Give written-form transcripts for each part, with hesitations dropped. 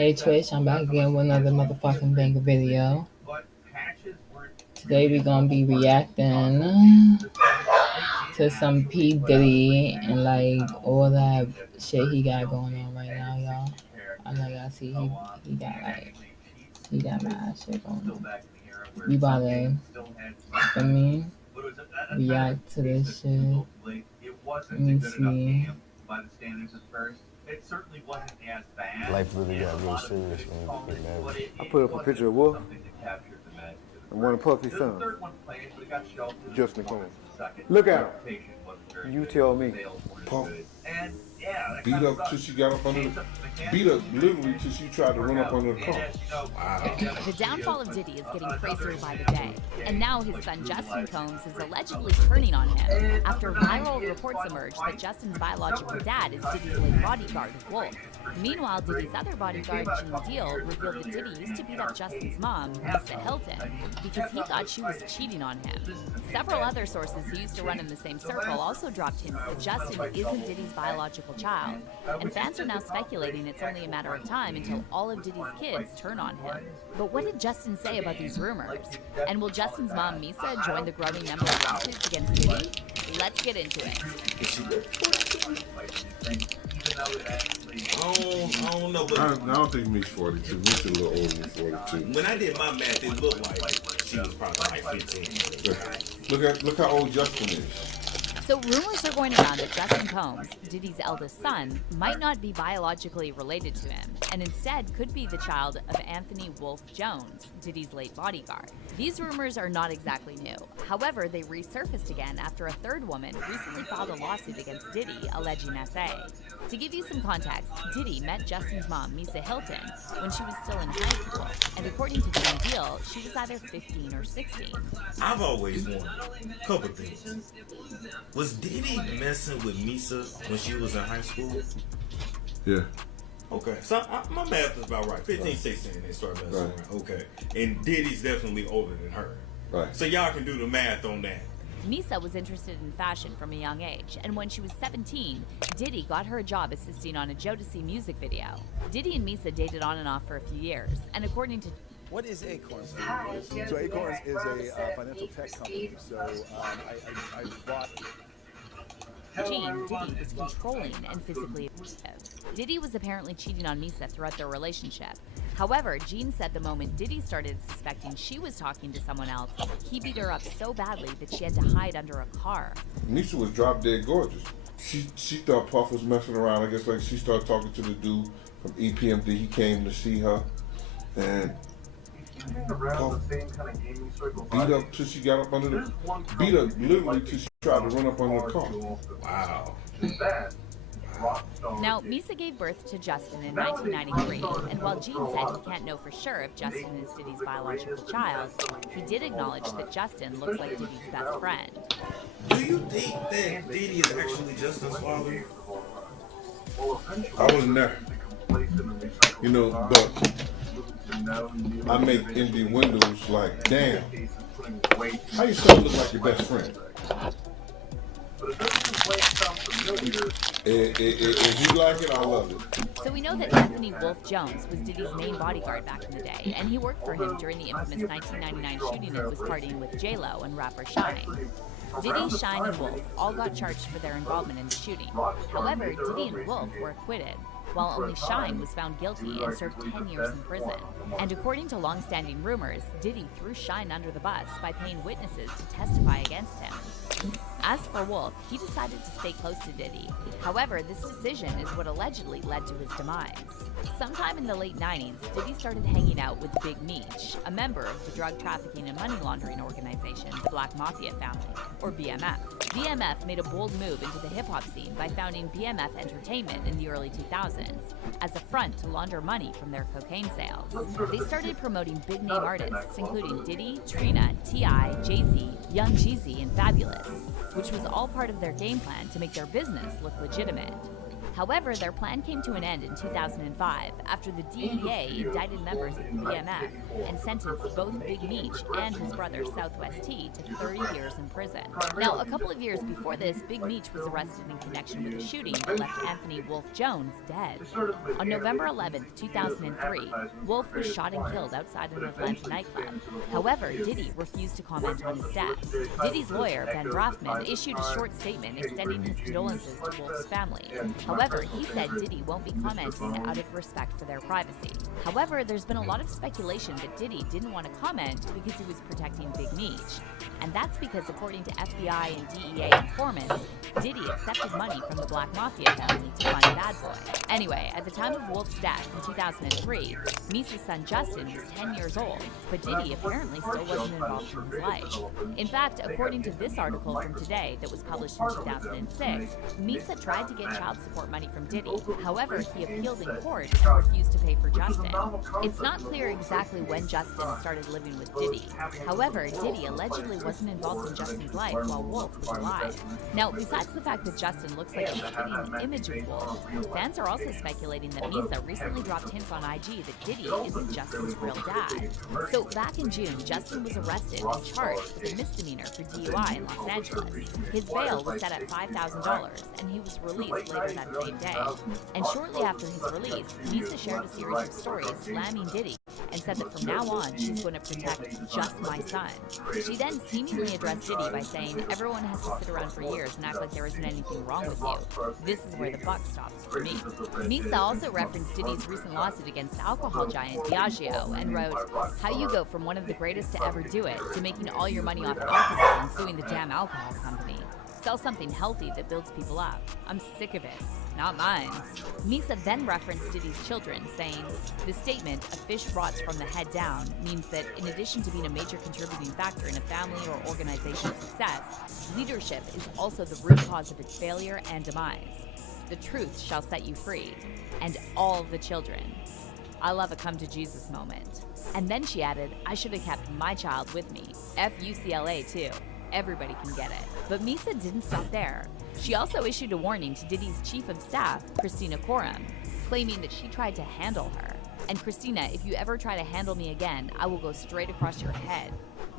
Hey Twitch, I'm back again with another motherfucking banger video. Today we gonna be reacting to some P Diddy and like all that shit he got going on right now, y'all. I know y'all see he got mad shit going on. We about to, I mean, react to this shit. Let me see. Life really got real serious when you get married. I put up a picture of Wolf and one of Puffy's sons, Justin Combs. Look at him. You tell me. Puff beat up till she got up under the beat up literally till she tried to run up under the car. Wow. The downfall of Diddy is getting crazier by the day, and now his son Justin Combs is allegedly turning on him after viral reports emerged that Justin's biological dad is Diddy's late bodyguard, Wolf. Meanwhile, Diddy's other bodyguard, Gene Deal, revealed that Diddy used to beat up Justin's mom, Lisa Hilton, because he thought she was cheating on him. Several other sources he used to run in the same circle also dropped hints that Justin isn't Diddy's biological child, and fans are now speculating it's only a matter of time until all of Diddy's kids turn on him. But what did Justin say about these rumors? And will Justin's mom, Misa, join the growing number of lawsuits against Diddy? Let's get into it. I don't know, but I don't think Meek's 42. Meek's a little older than 42. when I did my math, it looked like she was probably like 15. Look how old Justin is. So rumors are going around that Justin Combs, Diddy's eldest son, might not be biologically related to him, and instead could be the child of Anthony Wolf Jones, Diddy's late bodyguard. These rumors are not exactly new. However, they resurfaced again after a third woman recently filed a lawsuit against Diddy alleging SA. To give you some context, Diddy met Justin's mom, Misa Hilton, when she was still in high school, and according to Gene Deal, she was either 15 or 16. I've always wondered a couple things. Was Diddy messing with Misa when she was in high school? Yeah. Okay, so my math is about right. 15, 16, they start messing around. Okay, and Diddy's definitely older than her. Right. So y'all can do the math on that. Misa was interested in fashion from a young age, and when she was 17, Diddy got her a job assisting on a Jodeci music video. Diddy and Misa dated on and off for a few years, and according to What is Acorns? So Acorns is a financial tech company. So I bought. Gene, Diddy was controlling and physically abusive. Diddy was apparently cheating on Misa throughout their relationship. However, Gene said the moment Diddy started suspecting she was talking to someone else, he beat her up so badly that she had to hide under a car. Nisha was drop dead gorgeous. She thought Puff was messing around. I guess like she started talking to the dude from EPMD. He came to see her, and Puff beat up till she got up under the beat up literally till she tried to run up under the car. Wow. Now, Misa gave birth to Justin in 1993, and while Gene said he can't know for sure if Justin is Diddy's biological child, he did acknowledge that Justin looks like Diddy's best friend. Do you think that Diddy is actually Justin's father? I wasn't there, you know, but I make empty windows like, damn, how you son look like your best friend? If you like it, I love it. So we know that Anthony Wolf Jones was Diddy's main bodyguard back in the day, and he worked for him during the infamous 1999 shooting and was partying with J-Lo and rapper Shine. Diddy, Shine, and Wolf all got charged for their involvement in the shooting. However, Diddy and Wolf were acquitted, while only Shine was found guilty and served 10 years in prison. And according to long-standing rumors, Diddy threw Shine under the bus by paying witnesses to testify against him. As for Wolf, he decided to stay close to Diddy. However, this decision is what allegedly led to his demise. Sometime in the late 90s, Diddy started hanging out with Big Meech, a member of the drug trafficking and money laundering organization, the Black Mafia Family, or BMF. BMF made a bold move into the hip-hop scene by founding BMF Entertainment in the early 2000s as a front to launder money from their cocaine sales. They started promoting big-name artists, including Diddy, Trina, T.I., Jay-Z, Young Jeezy, and Fabulous, which was all part of their game plan to make their business look legitimate. However, their plan came to an end in 2005 after the DEA indicted members of the BMF and sentenced both Big Meech and his brother Southwest T to 30 years in prison. Now, a couple of years before this, Big Meech was arrested in connection with a shooting that left Anthony Wolf Jones dead. On November 11, 2003, Wolf was shot and killed outside an Atlanta nightclub. However, Diddy refused to comment on his death. Diddy's lawyer, Ben Brafman, issued a short statement extending his condolences to Wolf's family. However, he said Diddy won't be commenting out of respect for their privacy. However, there's been a lot of speculation that Diddy didn't want to comment because he was protecting Big Meech. And that's because, according to FBI and DEA informants, Diddy accepted money from the Black Mafia family to fund Bad Boy. Anyway, at the time of Wolf's death in 2003, Misa's son Justin was 10 years old, but Diddy apparently still wasn't involved in his life. In fact, according to this article from Today that was published in 2006, Misa tried to get child support money from Diddy. However, he appealed in court and refused to pay for Justin. It's not clear exactly when Justin started living with Diddy. However, Diddy allegedly wasn't involved in Justin's life while Wolf was alive. Now, besides the fact that Justin looks like a spitting image of Wolf, fans are also speculating that Misa recently dropped hints on IG that Diddy isn't Justin's real dad. So back in June, Justin was arrested and charged with a misdemeanor for DUI in Los Angeles. His bail was set at $5,000, and he was released later that same day. And shortly after his release, Misa shared a series of stories slamming Diddy and said that from now on, she's going to protect just my son. She then seemingly addressed Diddy by saying, everyone has to sit around for years and act like there isn't anything wrong with you. This is where the buck stops for me. Misa also referenced Diddy's recent lawsuit against alcohol giant Diageo and wrote, how you go from one of the greatest to ever do it to making all your money off alcohol and suing the damn alcohol company. Sell something healthy that builds people up. I'm sick of it. Not mine. Misa then referenced Diddy's children, saying, the statement, a fish rots from the head down, means that in addition to being a major contributing factor in a family or organization's success, leadership is also the root cause of its failure and demise. The truth shall set you free. And all the children. I love a come to Jesus moment. And then she added, I should have kept my child with me. F-U-C-L-A too. Everybody can get it. But Misa didn't stop there. She also issued a warning to Diddy's chief of staff, Christina Coram, claiming that she tried to handle her. And Christina, if you ever try to handle me again, I will go straight across your head.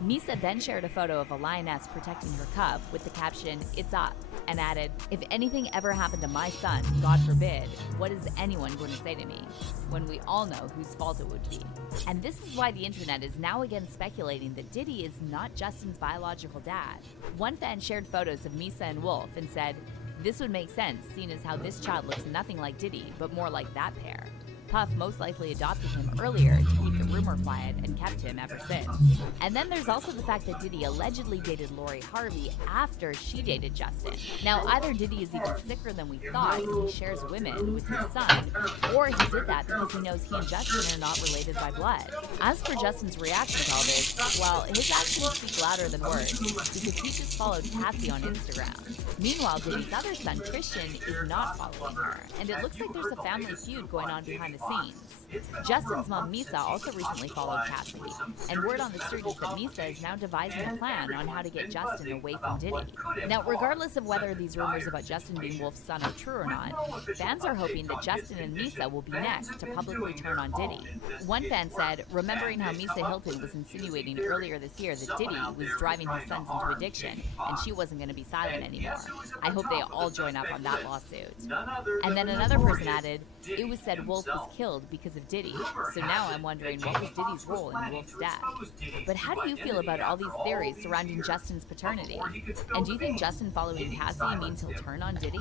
Misa then shared a photo of a lioness protecting her cub with the caption, it's up, and added, if anything ever happened to my son, God forbid, what is anyone going to say to me? When we all know whose fault it would be. And this is why the internet is now again speculating that Diddy is not Justin's biological dad. One fan shared photos of Misa and Wolf and said, this would make sense, seeing as how this child looks nothing like Diddy, but more like that pair. Puff most likely adopted him earlier to keep the rumor quiet and kept him ever since. And then there's also the fact that Diddy allegedly dated Lori Harvey after she dated Justin. Now, either Diddy is even sicker than we thought and he shares women with his son, or he did that because he knows he and Justin are not related by blood. As for Justin's reaction to all this, well, his actions speak louder than words because he just followed Cassie on Instagram. Meanwhile, Diddy's other son, Christian, is not following her, and it looks like there's a family feud going on behind the scenes. Justin's mom, Misa, also recently followed Cassie, and word on the street is that Misa is now devising a plan on how to get Justin away from Diddy. Now, regardless of whether these rumors about Justin being Wolf's son are true or not, fans are hoping that Justin and Misa will be next to publicly turn on Diddy. One fan said, remembering how Misa Hilton was insinuating earlier this year that Diddy was driving his sons into addiction, and she wasn't going to be silent anymore. I hope they all join up on that lawsuit. And then another person added, it was said Wolf was killed because of Diddy, so now I'm wondering what was Diddy's role in Wolf's death. But how do you feel about all these theories surrounding Justin's paternity? And do you think Justin following Cassie means he'll turn on Diddy?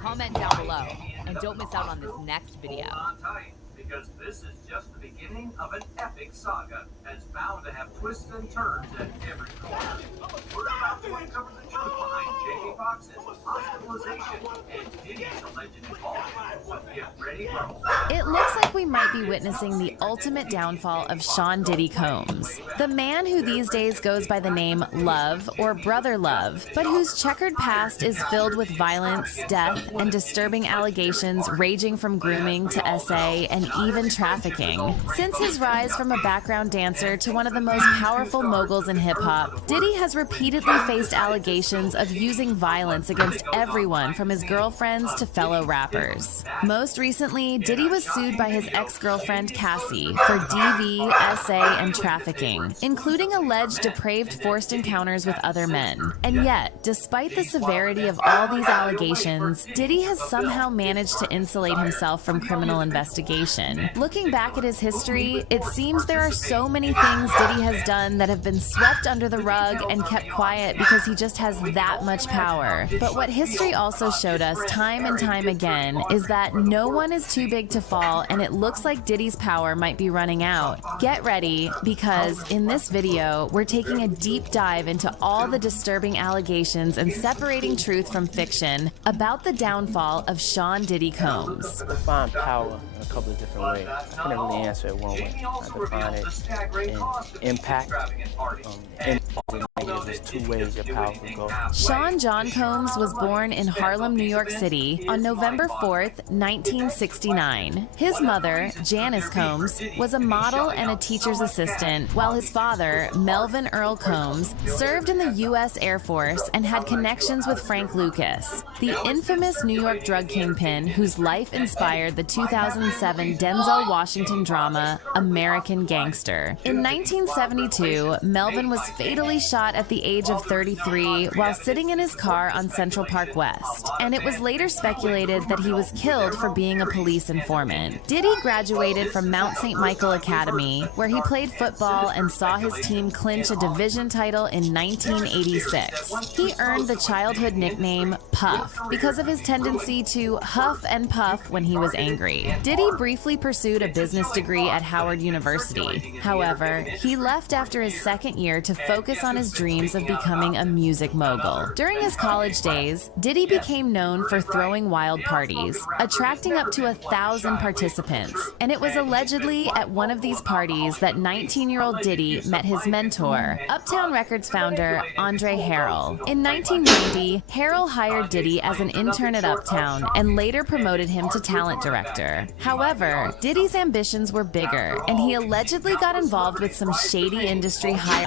Comment down below, and don't miss out on this next video. Because this is just the beginning of an epic saga that's bound to have twists and turns at every corner. We're about to uncover the truth behind Jamie Foxx's hospitalization and Diddy's alleged involvement. It looks like we might be witnessing the ultimate downfall of Sean Diddy Combs, the man who these days goes by the name Love or Brother Love, but whose checkered past is filled with violence, death, and disturbing allegations ranging from grooming to SA and even trafficking. Since his rise from a background dancer to one of the most powerful moguls in hip-hop, Diddy has repeatedly faced allegations of using violence against everyone from his girlfriends to fellow rappers. Most recently, Diddy was sued by his ex-girlfriend Cassie for DV, SA, and trafficking, including alleged depraved forced encounters with other men. And yet, despite the severity of all these allegations, Diddy has somehow managed to insulate himself from criminal investigation. Looking back at his history, it seems there are so many things Diddy has done that have been swept under the rug and kept quiet because he just has that much power. But what history also showed us time and time again is that no one is too big to fall, and it looks like Diddy's power might be running out. Get ready, because in this video, we're taking a deep dive into all the disturbing allegations and separating truth from fiction about the downfall of Sean Diddy Combs. I define power in a couple of different ways. I couldn't really answer it one way. I define it in impact, and there's two ways your power can go. Sean John Combs was born in Harlem, New York City on November 4th, 1969. His mother, Janice Combs, was a model and a teacher's assistant, while his father, Melvin Earl Combs, served in the U.S. Air Force and had connections with Frank Lucas, the infamous New York drug kingpin whose life inspired the 2007 Denzel Washington drama American Gangster. In 1972, Melvin was fatally shot at the age of 33 while sitting in his car on Central Park West, and it was later speculated that he was killed for being a police informant. Diddy graduated from Mount St. Michael Academy, where he played football and saw his team clinch a division title in 1986. He earned the childhood nickname Puff because of his tendency to huff and puff when he was angry. Diddy briefly pursued a business degree at Howard University. However, he left after his second year to focus on his dreams of becoming a music mogul. During his college days, Diddy became known for throwing wild parties, attracting up to 1,000 participants, and it was allegedly at one of these parties that 19-year-old Diddy met his mentor, Uptown Records founder Andre Harrell. In 1990, Harrell hired Diddy as an intern at Uptown and later promoted him to talent director. However, Diddy's ambitions were bigger, and he allegedly got involved with some shady industry high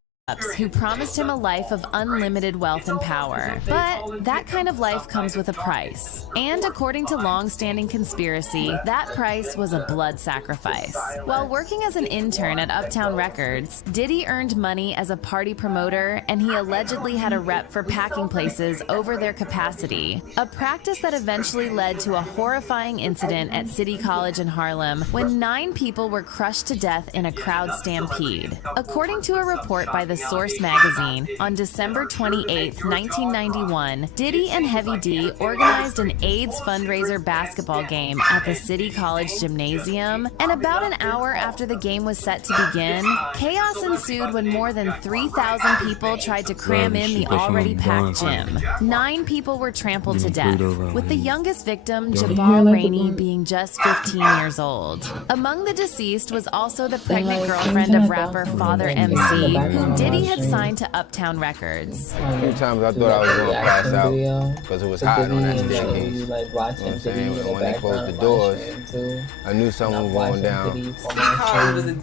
who promised him a life of unlimited wealth and power. But that kind of life comes with a price. And according to long-standing conspiracy, that price was a blood sacrifice. While working as an intern at Uptown Records, Diddy earned money as a party promoter, and he allegedly had a rep for packing places over their capacity, a practice that eventually led to a horrifying incident at City College in Harlem when 9 people were crushed to death in a crowd stampede. According to a report by the Source magazine, on December 28, 1991, Diddy and Heavy D organized an AIDS fundraiser basketball game at the City College Gymnasium, and about an hour after the game was set to begin, chaos ensued when more than 3,000 people tried to cram in the already packed gym. 9 people were trampled to death, with the youngest victim, Jabbar Rainey, being just 15 years old. Among the deceased was also the pregnant girlfriend of rapper Father MC, who Diddy had signed to Uptown Records. A few times I thought I was going to pass out because it was hot on that staircase. You know what I'm saying? But when they closed the doors, I knew something was going down. College was a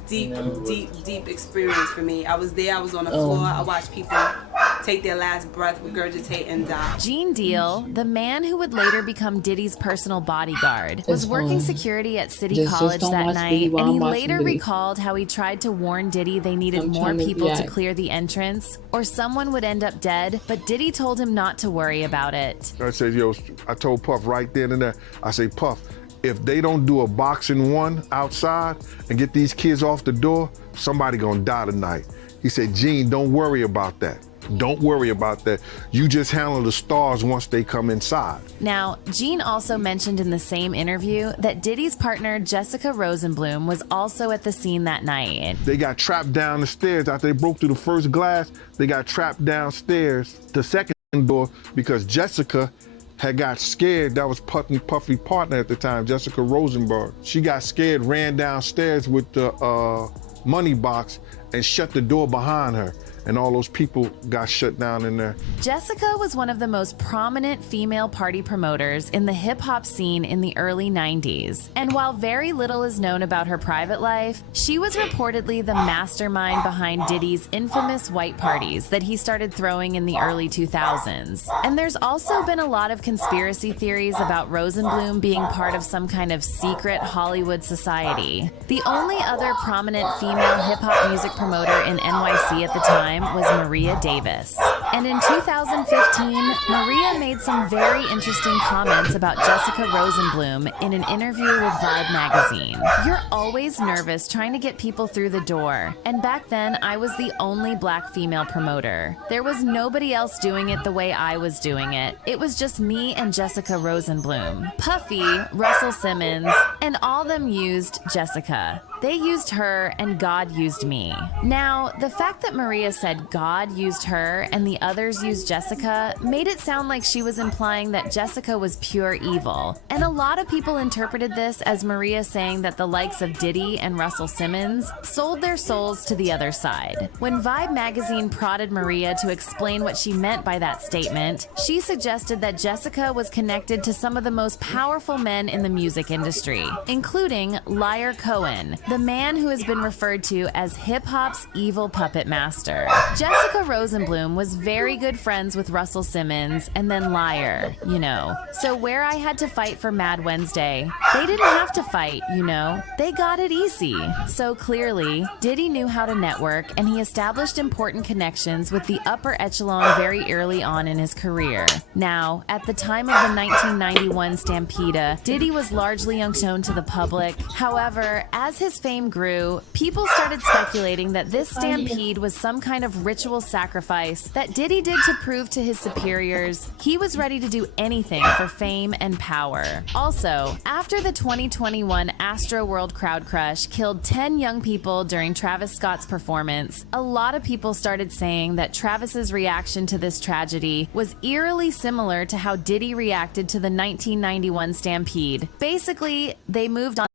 deep experience for me. I was there, I was on the floor, I watched people take their last breath, regurgitate, and die. Gene Deal, the man who would later become Diddy's personal bodyguard, was working security at City College that night, and he later recalled how he tried to warn Diddy they needed more people to clear the entrance, or someone would end up dead, but Diddy told him not to worry about it. I said, yo, I told Puff right then and there, I say, Puff, if they don't do a boxing one outside and get these kids off the door, somebody gonna die tonight. He said, Gene, don't worry about that. Don't worry about that. You just handle the stars once they come inside. Now, Gene also mentioned in the same interview that Diddy's partner, Jessica Rosenblum, was also at the scene that night. They got trapped down the stairs. After they broke through the first glass, they got trapped downstairs, the second door, because Jessica had got scared. That was Puffy's partner at the time, Jessica Rosenberg. She got scared, ran downstairs with the money box and shut the door behind her. And all those people got shut down in there. Jessica was one of the most prominent female party promoters in the hip-hop scene in the early 90s. And while very little is known about her private life, she was reportedly the mastermind behind Diddy's infamous white parties that he started throwing in the early 2000s. And there's also been a lot of conspiracy theories about Rosenblum being part of some kind of secret Hollywood society. The only other prominent female hip-hop music promoter in NYC at the time was Maria Davis. And in 2015, Maria made some very interesting comments about Jessica Rosenblum in an interview with Vibe magazine. You're always nervous trying to get people through the door. And back then, I was the only black female promoter. There was nobody else doing it the way I was doing it. It was just me and Jessica Rosenblum. Puffy, Russell Simmons, and all them used Jessica. They used her and God used me. Now, the fact that Maria said God used her and the others used Jessica made it sound like she was implying that Jessica was pure evil. And a lot of people interpreted this as Maria saying that the likes of Diddy and Russell Simmons sold their souls to the other side. When Vibe magazine prodded Maria to explain what she meant by that statement, she suggested that Jessica was connected to some of the most powerful men in the music industry, including Liar Cohen, the man who has been referred to as hip-hop's evil puppet master. Jessica Rosenblum was very good friends with Russell Simmons and then Liar, you know. So where I had to fight for Mad Wednesday, they didn't have to fight, you know. They got it easy. So clearly, Diddy knew how to network and he established important connections with the upper echelon very early on in his career. Now, at the time of the 1991 Stampede, Diddy was largely unknown to the public. However, as his fame grew, people started speculating that this stampede was some kind of ritual sacrifice that Diddy did to prove to his superiors he was ready to do anything for fame and power. Also, after the 2021 Astroworld crowd crush killed 10 young people during Travis Scott's performance, a lot of people started saying that Travis's reaction to this tragedy was eerily similar to how Diddy reacted to the 1991 stampede. Basically, they moved on.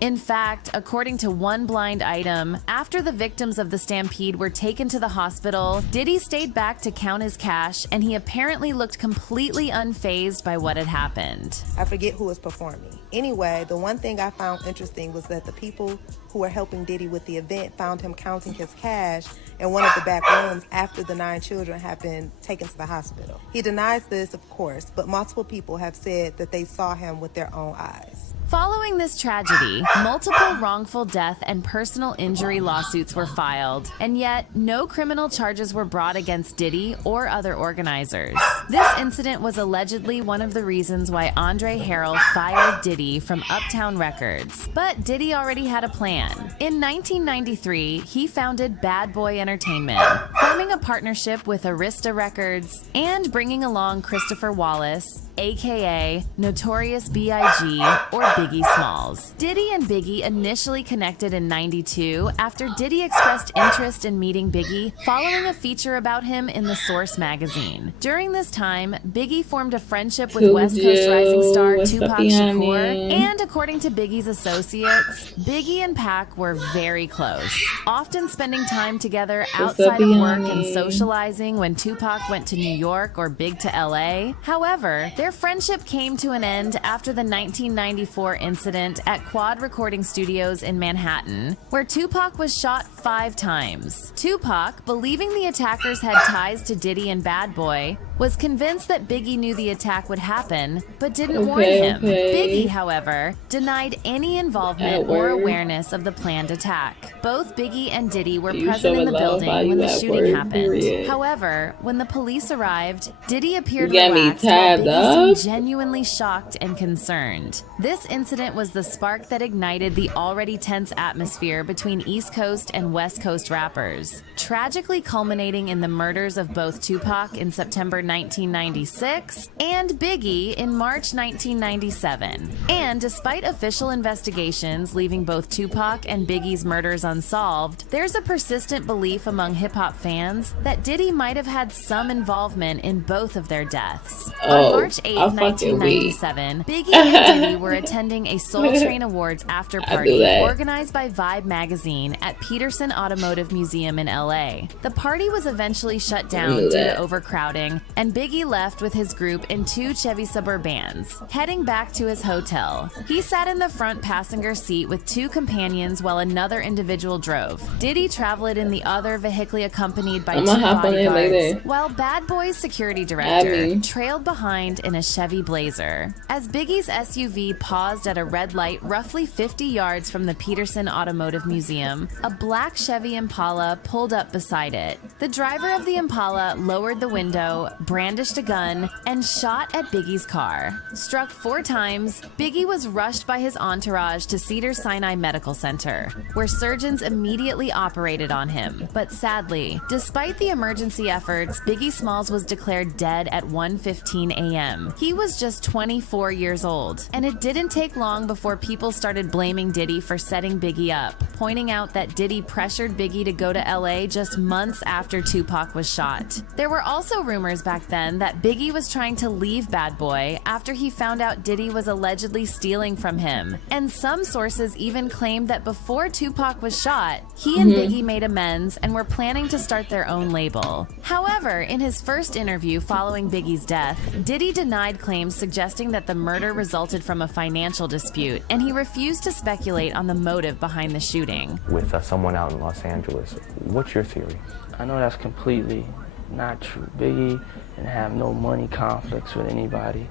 In fact, according to One Blind Item, after the victims of the stampede were taken to the hospital, Diddy stayed back to count his cash, and he apparently looked completely unfazed by what had happened. I forget who was performing. Anyway, the one thing I found interesting was that the people who were helping Diddy with the event found him counting his cash in one of the back rooms after the 9 children had been taken to the hospital. He denies this, of course, but multiple people have said that they saw him with their own eyes. Following this tragedy, multiple wrongful death and personal injury lawsuits were filed, and yet no criminal charges were brought against Diddy or other organizers. This incident was allegedly one of the reasons why Andre Harrell fired Diddy from Uptown Records. But Diddy already had a plan. In 1993, he founded Bad Boy Entertainment, forming a partnership with Arista Records and bringing along Christopher Wallace, aka Notorious B.I.G. or Biggie Smalls. Diddy and Biggie initially connected in '92 after Diddy expressed interest in meeting Biggie following a feature about him in The Source magazine. During this time, Biggie formed a friendship with West Coast rising star Tupac Shakur, and according to Biggie's associates, Biggie and Pac were very close, often spending time together outside of work and socializing when Tupac went to New York or Big to LA. However, their friendship came to an end after the 1994 incident at Quad Recording Studios in Manhattan, where Tupac was shot 5 times. Tupac, believing the attackers had ties to Diddy and Bad Boy, was convinced that Biggie knew the attack would happen, but didn't warn him. Biggie, however, denied any involvement or awareness of the planned attack. Both Biggie and Diddy were present in the building when the shooting happened. However, when the police arrived, Diddy appeared relaxed while Biggie seemed genuinely shocked and concerned. This incident was the spark that ignited the already tense atmosphere between East Coast and West Coast rappers, tragically culminating in the murders of both Tupac in September 1996 and Biggie in March 1997. And despite official investigations leaving both Tupac and Biggie's murders unsolved, there's a persistent belief among hip-hop fans fans that Diddy might have had some involvement in both of their deaths. Oh, On March 8, I'll fucking 1997, Biggie and Diddy were attending a Soul Train Awards after I do party that. organized by Vibe magazine at Peterson Automotive Museum in LA. The party was eventually shut down due to overcrowding, and Biggie left with his group in 2 Chevy Suburbans, heading back to his hotel. He sat in the front passenger seat with 2 companions while another individual drove. Diddy traveled in the other vehicle accompanied by 2 bodyguards, while Bad Boy's security director trailed behind in a Chevy Blazer. As Biggie's SUV paused at a red light roughly 50 yards from the Peterson Automotive Museum, a black Chevy Impala pulled up beside it. The driver of the Impala lowered the window, brandished a gun, and shot at Biggie's car. Struck 4 times, Biggie was rushed by his entourage to Cedars-Sinai Medical Center, where surgeons immediately operated on him. But sadly, despite the emergency efforts, Biggie Smalls was declared dead at 1:15 a.m. He was just 24 years old, and it didn't take long before people started blaming Diddy for setting Biggie up, pointing out that Diddy pressured Biggie to go to LA just months after Tupac was shot. There were also rumors back then that Biggie was trying to leave Bad Boy after he found out Diddy was allegedly stealing from him, and some sources even claimed that before Tupac was shot, he and Biggie made amends and were planning to start their own label. However, in his first interview following Biggie's death, Diddy denied claims suggesting that the murder resulted from a financial dispute, and he refused to speculate on the motive behind the shooting. With someone out in Los Angeles, what's your theory? I know that's completely not true. Biggie didn't have no money conflicts with anybody.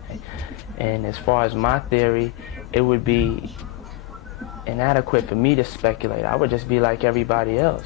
And as far as my theory, it would be inadequate for me to speculate. I would just be like everybody else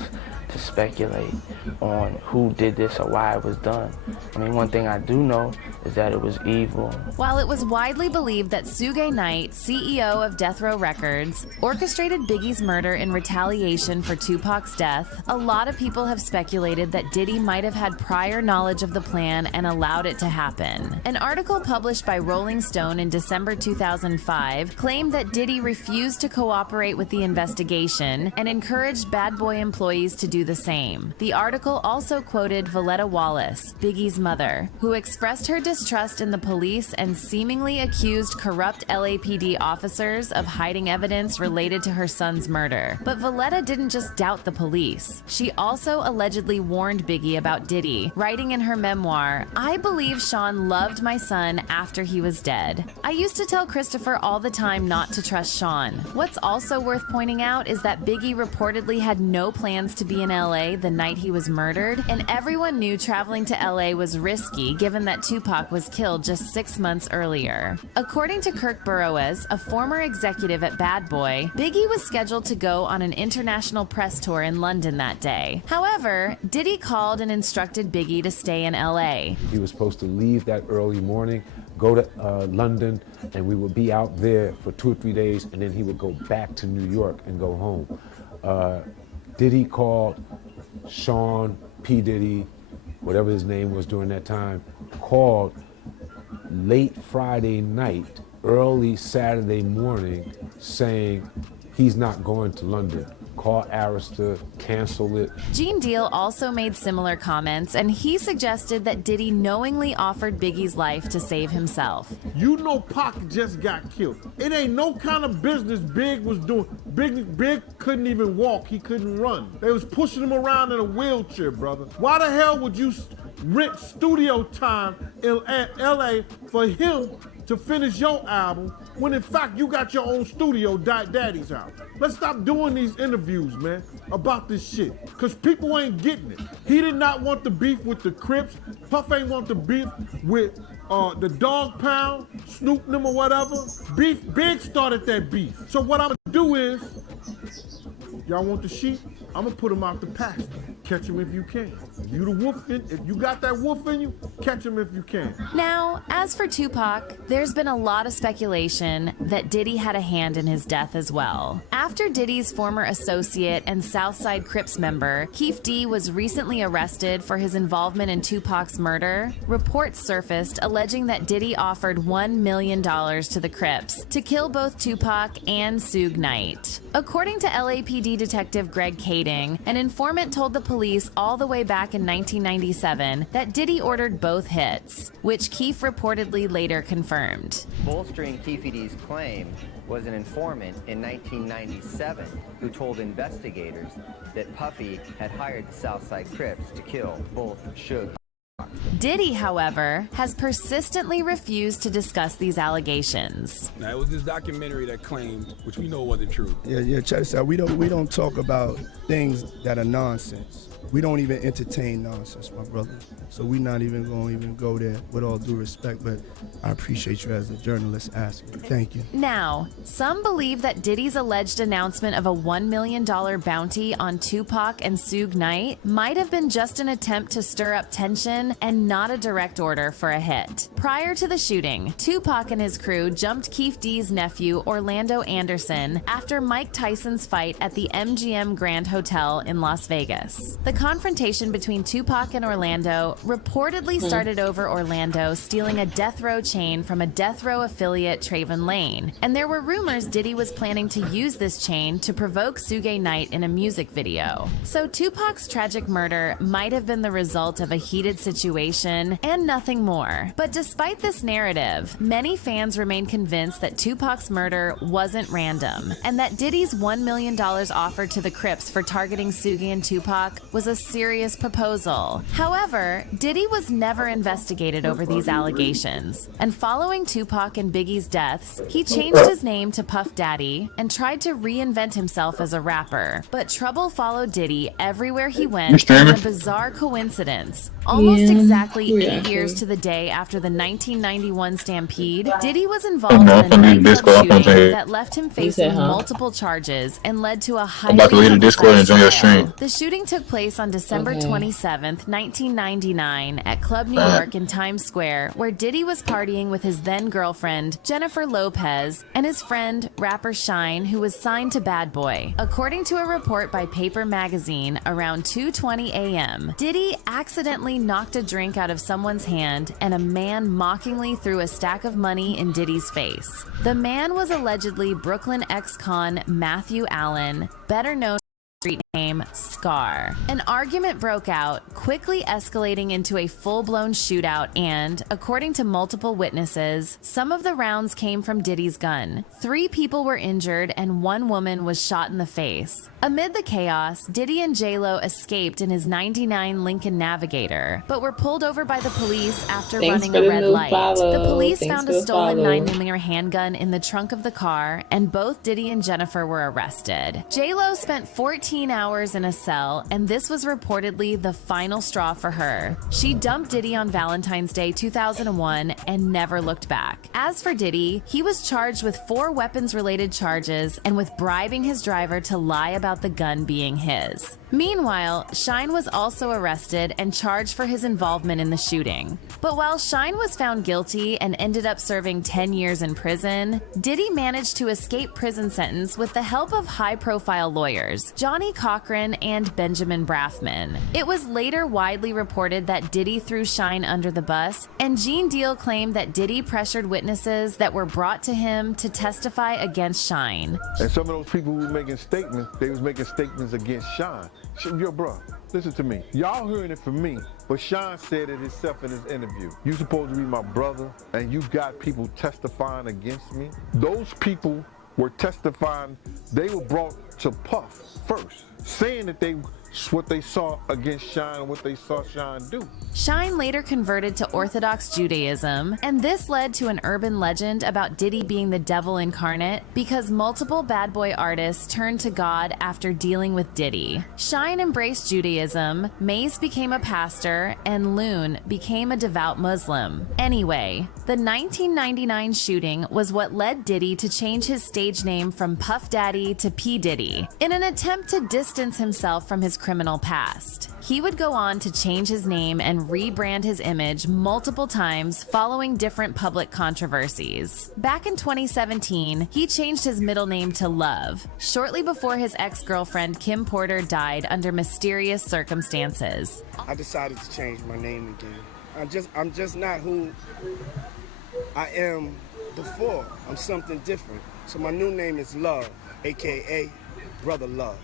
to speculate on who did this or why it was done. I mean, one thing I do know is that it was evil. While it was widely believed that Suge Knight, CEO of Death Row Records, orchestrated Biggie's murder in retaliation for Tupac's death, a lot of people have speculated that Diddy might have had prior knowledge of the plan and allowed it to happen. An article published by Rolling Stone in December 2005 claimed that Diddy refused to cooperate with the investigation and encouraged Bad Boy employees to do the same. The article also quoted Valletta Wallace, Biggie's mother, who expressed her distrust in the police and seemingly accused corrupt LAPD officers of hiding evidence related to her son's murder. But Valletta didn't just doubt the police. She also allegedly warned Biggie about Diddy, writing in her memoir, "I believe Sean loved my son after he was dead. I used to tell Christopher all the time not to trust Sean." What's also worth pointing out is that Biggie reportedly had no plans to be in LA the night he was murdered, and everyone knew traveling to LA was risky given that Tupac was killed just 6 months earlier. According to Kirk Burroughs, a former executive at Bad Boy, Biggie was scheduled to go on an international press tour in London that day. However, Diddy called and instructed Biggie to stay in LA. He was supposed to leave that early morning, go to London, and we would be out there for 2 or 3 days, and then he would go back to New York and go home. Diddy called Sean P. Diddy, whatever his name was during that time, called late Friday night, early Saturday morning, saying he's not going to London. Call Arista, cancel it. Gene Deal also made similar comments, and he suggested that Diddy knowingly offered Biggie's life to save himself. You know Pac just got killed. It ain't no kind of business Big was doing. Big couldn't even walk. He couldn't run. They was pushing him around in a wheelchair, brother. Why the hell would you rent studio time at LA for him to finish your album when in fact you got your own studio, Daddy's house? Let's stop doing these interviews, man, about this shit, because people ain't getting it. He did not want the beef with the Crips. Puff ain't want the beef with the Dog Pound, Snoop them or whatever. Big started that beef. So what I'm gonna do is, y'all want the sheep? I'm gonna put them out the pasture. Catch them if you can. You the wolf, if you got that wolf in you, catch them if you can. Now, as for Tupac, there's been a lot of speculation that Diddy had a hand in his death as well. After Diddy's former associate and Southside Crips member, Keef D, was recently arrested for his involvement in Tupac's murder, reports surfaced alleging that Diddy offered $1 million to the Crips to kill both Tupac and Suge Knight. According to LAPD detective Greg Kading, an informant told the police police all the way back in 1997 that Diddy ordered both hits, which Keefe reportedly later confirmed. Bolstering Keefe D's claim was an informant in 1997 who told investigators that Puffy had hired the Southside Crips to kill both Suge. Diddy, however, has persistently refused to discuss these allegations. Now, it was this documentary that claimed, which we know wasn't true. Yeah, check this out. We don't talk about things that are nonsense. We don't even entertain nonsense, my brother. So we're not even going to go there, with all due respect, but I appreciate you as a journalist asking. Thank you. Now, some believe that Diddy's alleged announcement of a $1 million bounty on Tupac and Suge Knight might have been just an attempt to stir up tension and not a direct order for a hit. Prior to the shooting, Tupac and his crew jumped Keefe D's nephew, Orlando Anderson, after Mike Tyson's fight at the MGM Grand Hotel in Las Vegas. The confrontation between Tupac and Orlando reportedly started over Orlando stealing a death row chain from a death row affiliate, Traven Lane, and there were rumors Diddy was planning to use this chain to provoke Suge Knight in a music video. So Tupac's tragic murder might have been the result of a heated situation and nothing more. But despite this narrative, many fans remain convinced that Tupac's murder wasn't random, and that Diddy's $1 million offered to the Crips for targeting Suge and Tupac was a serious proposal. However, Diddy was never investigated over these allegations, and following Tupac and Biggie's deaths, he changed his name to Puff Daddy and tried to reinvent himself as a rapper. But trouble followed Diddy everywhere he went, in a bizarre coincidence. Almost exactly 8 years to the day after the 1991 Stampede, Diddy was involved in a nightclub shooting that left him facing multiple charges and led to a highly publicized trial. The shooting took place on December 27th, 1999 at Club New York in Times Square, where Diddy was partying with his then-girlfriend, Jennifer Lopez, and his friend, rapper Shine, who was signed to Bad Boy. According to a report by Paper Magazine, around 2:20 a.m., Diddy accidentally knocked a drink out of someone's hand, and a man mockingly threw a stack of money in Diddy's face. The man was allegedly Brooklyn ex-con Matthew Allen, better known street name Scar. An argument broke out, quickly escalating into a full-blown shootout, and, according to multiple witnesses, some of the rounds came from Diddy's gun. 3 people were injured and 1 woman was shot in the face. Amid the chaos, Diddy and J-Lo escaped in his '99 Lincoln Navigator, but were pulled over by the police after running a red light. The police found a stolen 9mm handgun in the trunk of the car, and both Diddy and Jennifer were arrested. J-Lo spent 14 hours in a cell, and this was reportedly the final straw for her. She dumped Diddy on Valentine's Day 2001 and never looked back. As for Diddy, he was charged with 4 weapons-related charges and with bribing his driver to lie about the gun being his. Meanwhile, Shine was also arrested and charged for his involvement in the shooting. But while Shine was found guilty and ended up serving 10 years in prison, Diddy managed to escape prison sentence with the help of high-profile lawyers, Johnny Cochran and Benjamin Braffman. It was later widely reported that Diddy threw Shine under the bus, and Gene Deal claimed that Diddy pressured witnesses that were brought to him to testify against Shine. And some of those people who were making statements, they was making statements against Shine. Yo, bro, listen to me. Y'all hearing it from me, but Shine said it himself in his interview. You supposed to be my brother, and you got people testifying against me. Those people were testifying, they were brought to Puff first, saying that what they saw against Shine and what they saw Shine do. Shine later converted to Orthodox Judaism, and this led to an urban legend about Diddy being the devil incarnate because multiple bad boy artists turned to God after dealing with Diddy. Shine embraced Judaism, Mace became a pastor, and Loon became a devout Muslim. Anyway, the 1999 shooting was what led Diddy to change his stage name from Puff Daddy to P. Diddy, in an attempt to distance himself from his criminal past. He would go on to change his name and rebrand his image multiple times following different public controversies. Back in 2017, he changed his middle name to Love, shortly before his ex-girlfriend Kim Porter died under mysterious circumstances. I decided to change my name again. I'm just not who I am before. I'm something different. So my new name is Love, aka Brother Love.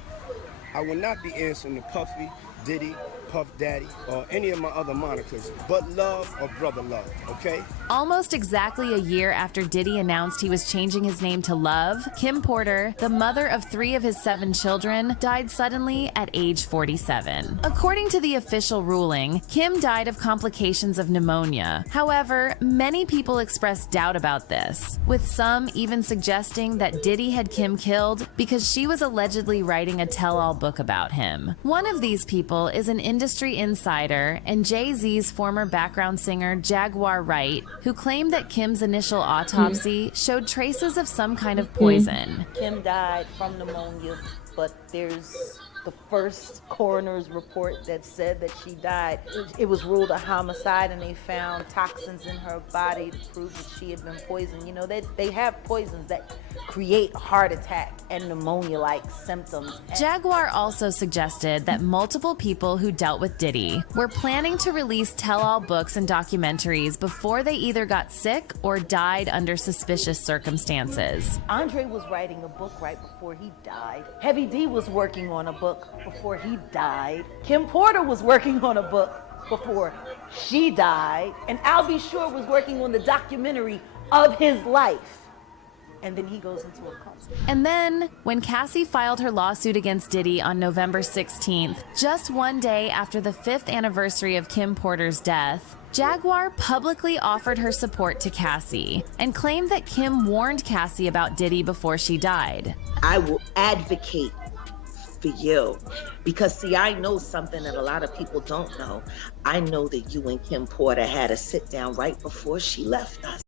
I will not be answering to Puffy, Diddy, Puff Daddy, or any of my other monikers, but love or brother love, okay? Almost exactly a year after Diddy announced he was changing his name to Love, Kim Porter, the mother of 3 of his 7 children, died suddenly at age 47. According to the official ruling, Kim died of complications of pneumonia. However, many people expressed doubt about this, with some even suggesting that Diddy had Kim killed because she was allegedly writing a tell-all book about him. One of these people is an industry insider and Jay-Z's former background singer Jaguar Wright, who claimed that Kim's initial autopsy showed traces of some kind of poison. Kim died from pneumonia, but there's the first coroner's report that said that she died. It was ruled a homicide, and they found toxins in her body to prove that she had been poisoned. You know, they have poisons that create heart attack and pneumonia-like symptoms. Jaguar also suggested that multiple people who dealt with Diddy were planning to release tell-all books and documentaries before they either got sick or died under suspicious circumstances. Andre was writing a book right before he died. Heavy D was working on a book before he died. Kim Porter was working on a book before she died. And Al B. Sure was working on the documentary of his life. And then he goes into a coma. And then, when Cassie filed her lawsuit against Diddy on November 16th, just one day after the 5th anniversary of Kim Porter's death, Jaguar publicly offered her support to Cassie and claimed that Kim warned Cassie about Diddy before she died. I will advocate for you because, see, I know something that a lot of people don't know. I know that you and Kim Porter had a sit down right before she left us.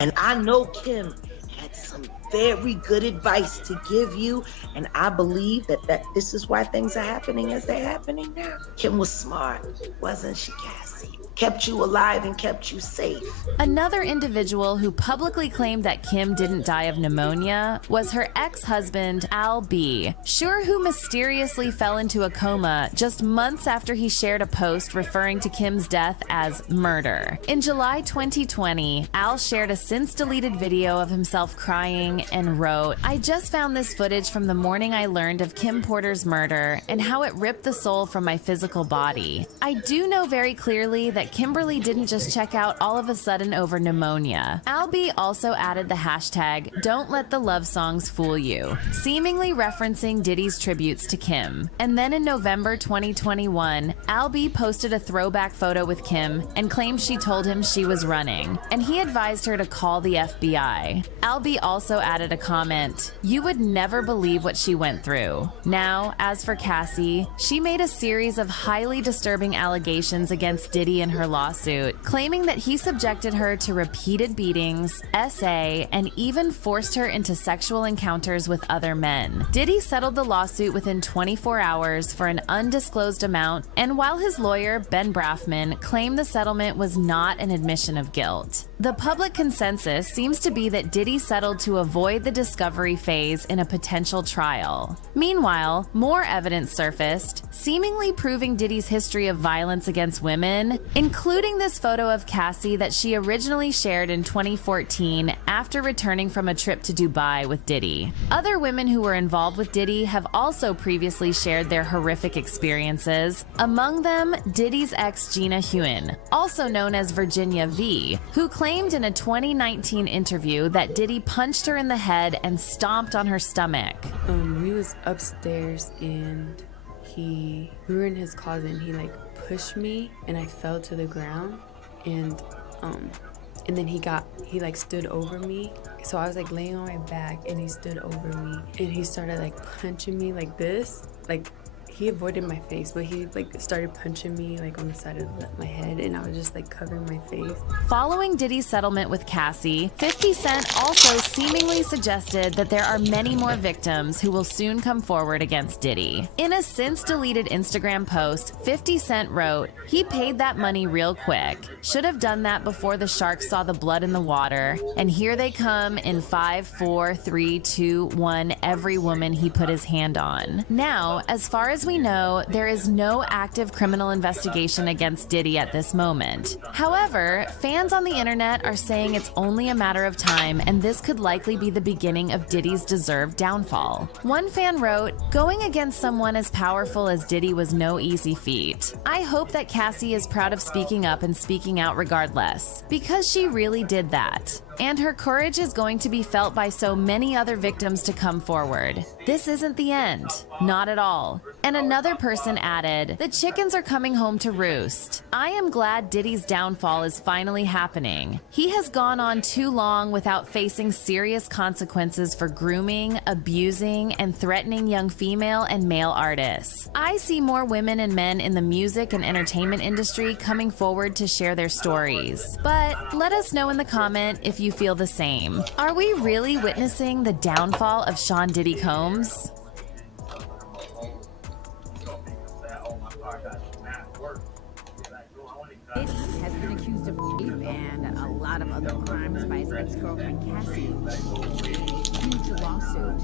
And I know Kim had some very good advice to give you, and I believe that this is why things are happening as they're happening now. Kim was smart, wasn't she, Cassie? Kept you alive and kept you safe. Another individual who publicly claimed that Kim didn't die of pneumonia was her ex-husband, Al B. Sure, who mysteriously fell into a coma just months after he shared a post referring to Kim's death as murder. In July 2020, Al shared a since-deleted video of himself crying and wrote, "I just found this footage from the morning I learned of Kim Porter's murder and how it ripped the soul from my physical body. I do know very clearly that Kimberly didn't just check out all of a sudden over pneumonia." Albie also added the hashtag "Don't let the love songs fool you," seemingly referencing Diddy's tributes to Kim. And then in November 2021, Albie posted a throwback photo with Kim and claimed she told him she was running, and he advised her to call the FBI. Albie also added a comment, "You would never believe what she went through." Now, as for Cassie, she made a series of highly disturbing allegations against Diddy in her lawsuit, claiming that he subjected her to repeated beatings, SA, and even forced her into sexual encounters with other men. Diddy settled the lawsuit within 24 hours for an undisclosed amount, and while his lawyer, Ben Brafman, claimed the settlement was not an admission of guilt. The public consensus seems to be that Diddy settled to avoid the discovery phase in a potential trial. Meanwhile, more evidence surfaced, seemingly proving Diddy's history of violence against women, including this photo of Cassie that she originally shared in 2014 after returning from a trip to Dubai with Diddy. Other women who were involved with Diddy have also previously shared their horrific experiences, among them Diddy's ex Gina Huen, also known as Virginia V, who claimed in a 2019 interview that Diddy punched her in the head and stomped on her stomach. We was upstairs and we were in his closet and he like pushed me and I fell to the ground and then he like stood over me. So I was like laying on my back and he stood over me and he started like punching me like this. Like he avoided my face, but he like started punching me like on the side of my head and I was just like covering my face. Following Diddy's settlement with Cassie, 50 Cent also seemingly suggested that there are many more victims who will soon come forward against Diddy. In a since-deleted Instagram post, 50 Cent wrote, "He paid that money real quick. Should have done that before the sharks saw the blood in the water. And here they come in 5, 4, 3, 2, 1, every woman he put his hand on." Now, as far as as we know, there is no active criminal investigation against Diddy at this moment. However, fans on the internet are saying it's only a matter of time, and this could likely be the beginning of Diddy's deserved downfall. One fan wrote, "Going against someone as powerful as Diddy was no easy feat. I hope that Cassie is proud of speaking up and speaking out regardless, because she really did that. And her courage is going to be felt by so many other victims to come forward. This isn't the end. Not at all." And another person added, "The chickens are coming home to roost. I am glad Diddy's downfall is finally happening. He has gone on too long without facing serious consequences for grooming, abusing, and threatening young female and male artists. I see more women and men in the music and entertainment industry coming forward to share their stories. But let us know in the comment if you feel the same. Are we really witnessing the downfall of Sean Diddy Combs?" Diddy has been accused of rape and a lot of other crimes by his ex-girlfriend Cassie. A huge lawsuit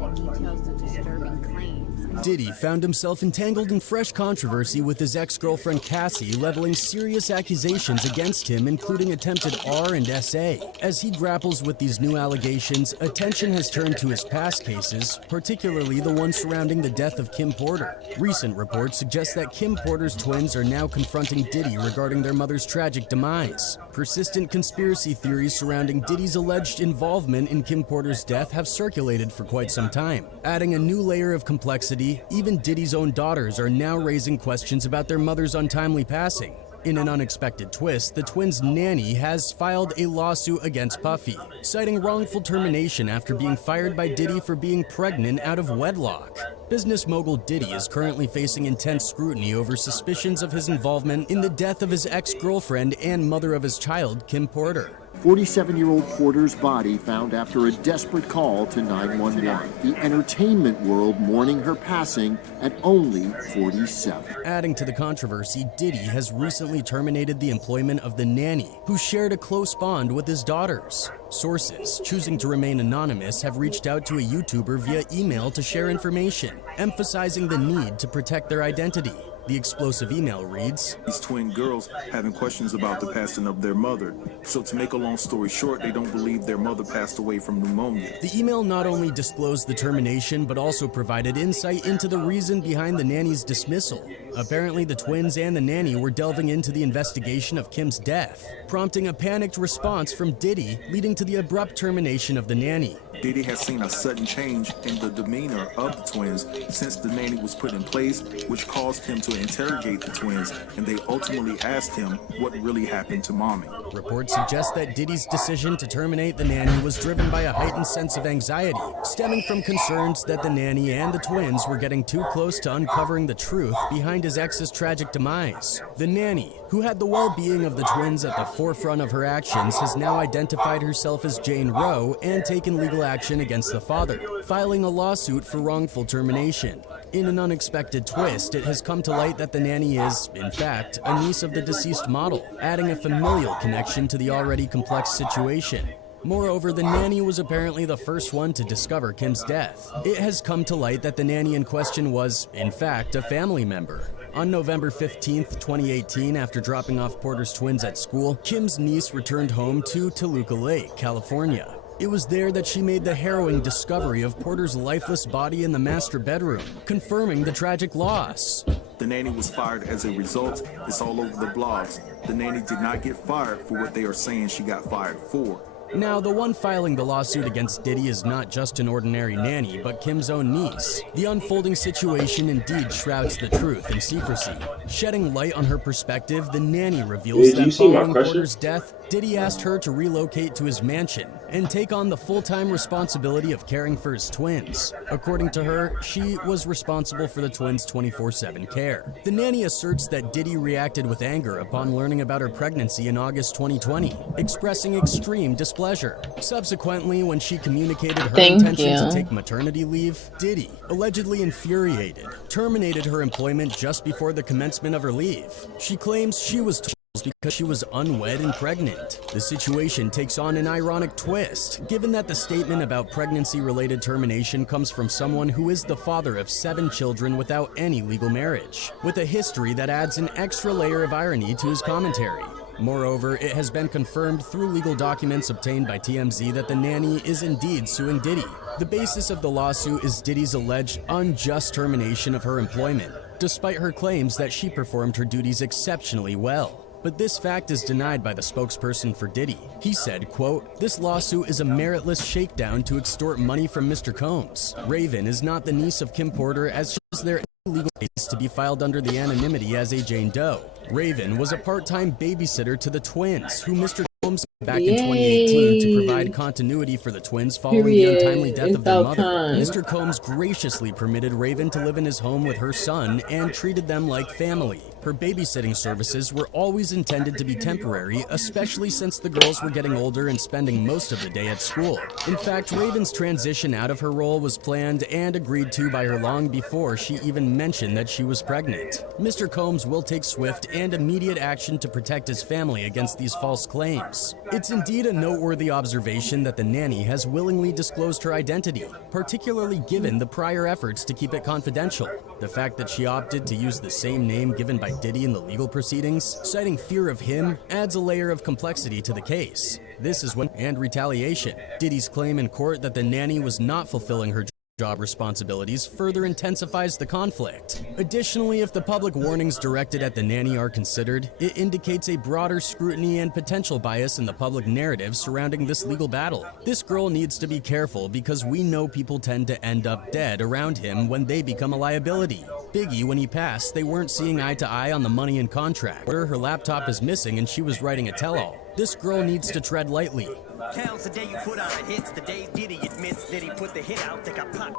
that details the disturbing claims. Diddy found himself entangled in fresh controversy with his ex-girlfriend Cassie, leveling serious accusations against him, including attempted R and SA. As he grapples with these new allegations, attention has turned to his past cases, particularly the one surrounding the death of Kim Porter. Recent reports suggest that Kim Porter's twins are now confronting Diddy regarding their mother's tragic demise. Persistent conspiracy theories surrounding Diddy's alleged involvement in Kim Porter's death have circulated for quite some time. Adding a new layer of complexity, even Diddy's own daughters are now raising questions about their mother's untimely passing. In an unexpected twist, the twins' nanny has filed a lawsuit against Puffy, citing wrongful termination after being fired by Diddy for being pregnant out of wedlock. Business mogul Diddy is currently facing intense scrutiny over suspicions of his involvement in the death of his ex-girlfriend and mother of his child, Kim Porter. 47-year-old Porter's body found after a desperate call to 911. The entertainment world mourning her passing at only 47. Adding to the controversy, Diddy has recently terminated the employment of the nanny, who shared a close bond with his daughters. Sources, choosing to remain anonymous, have reached out to a YouTuber via email to share information, emphasizing the need to protect their identity. The explosive email reads, "These twin girls having questions about the passing of their mother. So to make a long story short, they don't believe their mother passed away from pneumonia." The email not only disclosed the termination, but also provided insight into the reason behind the nanny's dismissal. Apparently, the twins and the nanny were delving into the investigation of Kim's death, prompting a panicked response from Diddy, leading to the abrupt termination of the nanny. Diddy has seen a sudden change in the demeanor of the twins since the nanny was put in place, which caused him to interrogate the twins, and they ultimately asked him what really happened to mommy. Reports suggest that Diddy's decision to terminate the nanny was driven by a heightened sense of anxiety, stemming from concerns that the nanny and the twins were getting too close to uncovering the truth behind his ex's tragic demise. The nanny, who had the well-being of the twins at the forefront of her actions, has now identified herself as Jane Roe and taken legal action against the father, filing a lawsuit for wrongful termination. In an unexpected twist, it has come to light that the nanny is, in fact, a niece of the deceased model, adding a familial connection to the already complex situation. Moreover, the nanny was apparently the first one to discover Kim's death. It has come to light that the nanny in question was, in fact, a family member. On November 15th, 2018, after dropping off Porter's twins at school, Kim's niece returned home to Toluca Lake, California. It was there that she made the harrowing discovery of Porter's lifeless body in the master bedroom, confirming the tragic loss. The nanny was fired as a result. It's all over the blogs. The nanny did not get fired for what they are saying she got fired for. Now, the one filing the lawsuit against Diddy is not just an ordinary nanny, but Kim's own niece. The unfolding situation indeed shrouds the truth in secrecy. Shedding light on her perspective, the nanny reveals that following Porter's death, Diddy asked her to relocate to his mansion and take on the full-time responsibility of caring for his twins. According to her, she was responsible for the twins' 24/7 care. The nanny asserts that Diddy reacted with anger upon learning about her pregnancy in August 2020, expressing extreme displeasure. Subsequently, when she communicated her intention to take maternity leave, Diddy, allegedly infuriated, terminated her employment just before the commencement of her leave. She claims she was told because she was unwed and pregnant. The situation takes on an ironic twist, given that the statement about pregnancy-related termination comes from someone who is the father of 7 children without any legal marriage, with a history that adds an extra layer of irony to his commentary. Moreover, it has been confirmed through legal documents obtained by TMZ that the nanny is indeed suing Diddy. The basis of the lawsuit is Diddy's alleged unjust termination of her employment, despite her claims that she performed her duties exceptionally well. But this fact is denied by the spokesperson for Diddy. He said, quote, "This lawsuit is a meritless shakedown to extort money from Mr. Combs. Raven is not the niece of Kim Porter, as is their legal case to be filed under the anonymity as a Jane Doe. Raven was a part-time babysitter to the twins, who Mr. Combs back in 2018 to provide continuity for the twins following the untimely death of their mother. Mr. Combs graciously permitted Raven to live in his home with her son and treated them like family. Her babysitting services were always intended to be temporary, especially since the girls were getting older and spending most of the day at school. In fact, Raven's transition out of her role was planned and agreed to by her long before she even mentioned that she was pregnant. Mr. Combs will take swift and immediate action to protect his family against these false claims. It's indeed a noteworthy observation that the nanny has willingly disclosed her identity, particularly given the prior efforts to keep it confidential. The fact that she opted to use the same name given by Diddy in the legal proceedings, citing fear of him, adds a layer of complexity to the case. This is when and retaliation. Diddy's claim in court that the nanny was not fulfilling her job responsibilities further intensifies the conflict. Additionally, if the public warnings directed at the nanny are considered, it indicates a broader scrutiny and potential bias in the public narrative surrounding this legal battle. This girl needs to be careful because we know people tend to end up dead around him when they become a liability. Biggie, when he passed, they weren't seeing eye to eye on the money and contract. Her laptop is missing and she was writing a tell-all. This girl needs to tread lightly. Counts the day you put on the hits, the day Diddy admits that he put the hit out, think I pop.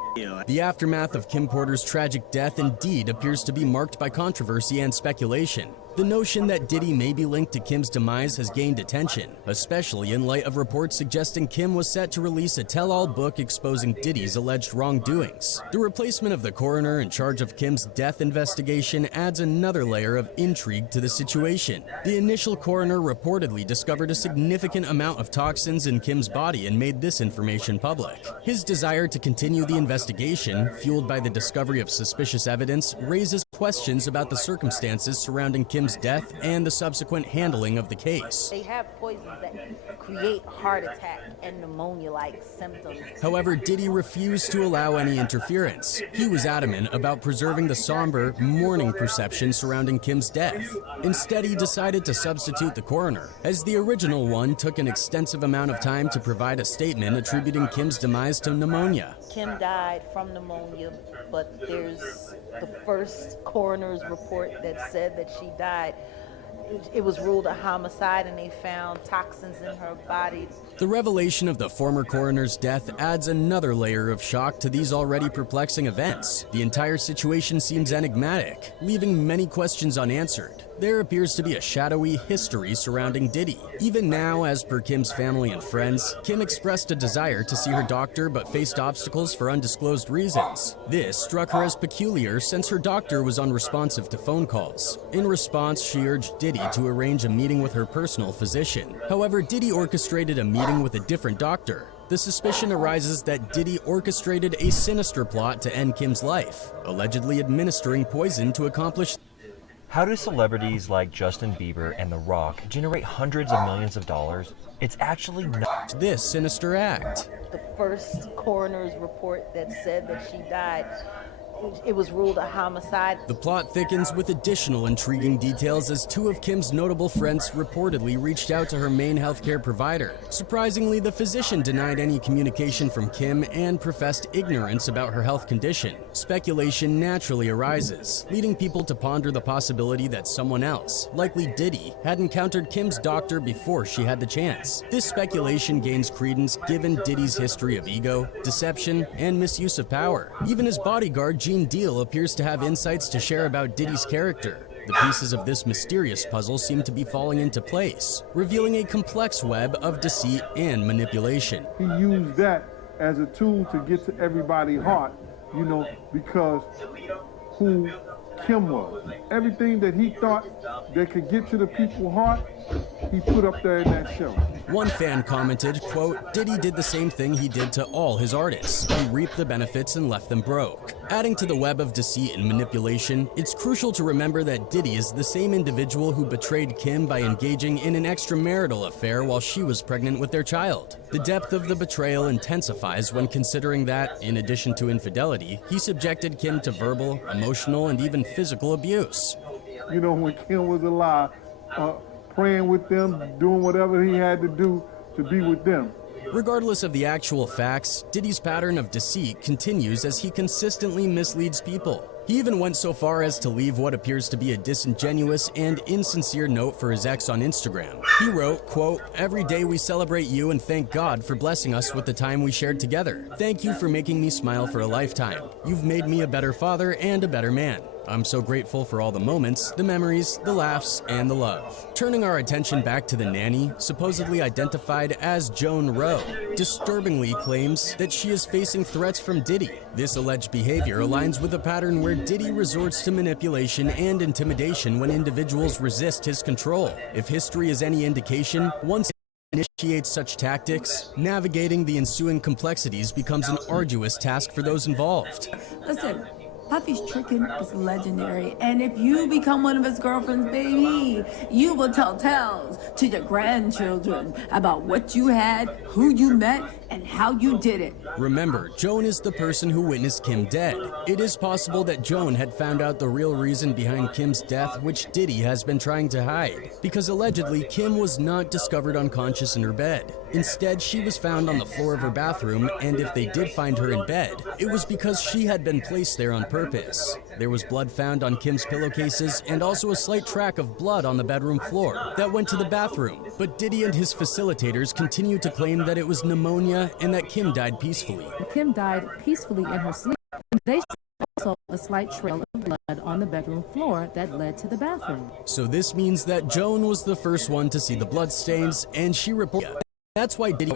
The aftermath of Kim Porter's tragic death indeed appears to be marked by controversy and speculation. The notion that Diddy may be linked to Kim's demise has gained attention, especially in light of reports suggesting Kim was set to release a tell-all book exposing Diddy's alleged wrongdoings. The replacement of the coroner in charge of Kim's death investigation adds another layer of intrigue to the situation. The initial coroner reportedly discovered a significant amount of toxins in Kim's body and made this information public. His desire to continue the investigation, fueled by the discovery of suspicious evidence, raises questions about the circumstances surrounding Kim's death and the subsequent handling of the case. They have poisons that create heart attack and pneumonia-like symptoms. However, Diddy refused to allow any interference. He was adamant about preserving the somber, mourning perception surrounding Kim's death. Instead, he decided to substitute the coroner, as the original one took an extensive amount of time to provide a statement attributing Kim's demise to pneumonia. Kim died from pneumonia, but there's the first coroner's report that said that she died. It was ruled a homicide and they found toxins in her body. The revelation of the former coroner's death adds another layer of shock to these already perplexing events. The entire situation seems enigmatic, leaving many questions unanswered. There appears to be a shadowy history surrounding Diddy. Even now, as per Kim's family and friends, Kim expressed a desire to see her doctor but faced obstacles for undisclosed reasons. This struck her as peculiar since her doctor was unresponsive to phone calls. In response, she urged Diddy to arrange a meeting with her personal physician. However, Diddy orchestrated a meeting with a different doctor. The suspicion arises that Diddy orchestrated a sinister plot to end Kim's life, allegedly administering poison to accomplish. How do celebrities like Justin Bieber and The Rock generate hundreds of millions of dollars? It's actually not this sinister act. The first coroner's report that said that she died, it was ruled a homicide. The plot thickens with additional intriguing details as 2 of Kim's notable friends reportedly reached out to her main healthcare provider. Surprisingly, the physician denied any communication from Kim and professed ignorance about her health condition. Speculation naturally arises, leading people to ponder the possibility that someone else, likely Diddy, had encountered Kim's doctor before she had the chance. This speculation gains credence given Diddy's history of ego, deception, and misuse of power. Even his bodyguard, Gene Deal, appears to have insights to share about Diddy's character. The pieces of this mysterious puzzle seem to be falling into place, revealing a complex web of deceit and manipulation. He used that as a tool to get to everybody's heart, you know, because who Kim was. Everything that he thought that could get to the people's heart, he put up there in that show. One fan commented, quote, Diddy did the same thing he did to all his artists. He reaped the benefits and left them broke. Adding to the web of deceit and manipulation, it's crucial to remember that Diddy is the same individual who betrayed Kim by engaging in an extramarital affair while she was pregnant with their child. The depth of the betrayal intensifies when considering that, in addition to infidelity, he subjected Kim to verbal, emotional, and even physical abuse. You know, when Kim was alive, praying with them, doing whatever he had to do to be with them. Regardless of the actual facts, Diddy's pattern of deceit continues as he consistently misleads people. He even went so far as to leave what appears to be a disingenuous and insincere note for his ex on Instagram. He wrote, quote, every day we celebrate you and thank God for blessing us with the time we shared together. Thank you for making me smile for a lifetime. You've made me a better father and a better man. I'm so grateful for all the moments, the memories, the laughs, and the love. Turning our attention back to the nanny, supposedly identified as Joan Rowe, disturbingly claims that she is facing threats from Diddy. This alleged behavior aligns with a pattern where Diddy resorts to manipulation and intimidation when individuals resist his control. If history is any indication, once he initiates such tactics, navigating the ensuing complexities becomes an arduous task for those involved. Listen, Puffy's tricking is legendary, and if you become one of his girlfriends, baby, you will tell tales to your grandchildren about what you had, who you met, and how you did it. Remember, Joan is the person who witnessed Kim dead. It is possible that Joan had found out the real reason behind Kim's death, which Diddy has been trying to hide, because allegedly Kim was not discovered unconscious in her bed. Instead, she was found on the floor of her bathroom, and if they did find her in bed, it was because she had been placed there on purpose. There was blood found on Kim's pillowcases and also a slight track of blood on the bedroom floor that went to the bathroom. But Diddy and his facilitators continue to claim that it was pneumonia and that Kim died peacefully. Kim died peacefully in her sleep. They also a slight trail of blood on the bedroom floor that led to the bathroom. So this means that Joan was the first one to see the bloodstains, and she reported. That's why Diddy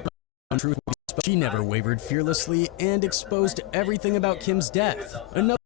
truth. She never wavered fearlessly and exposed everything about Kim's death. Another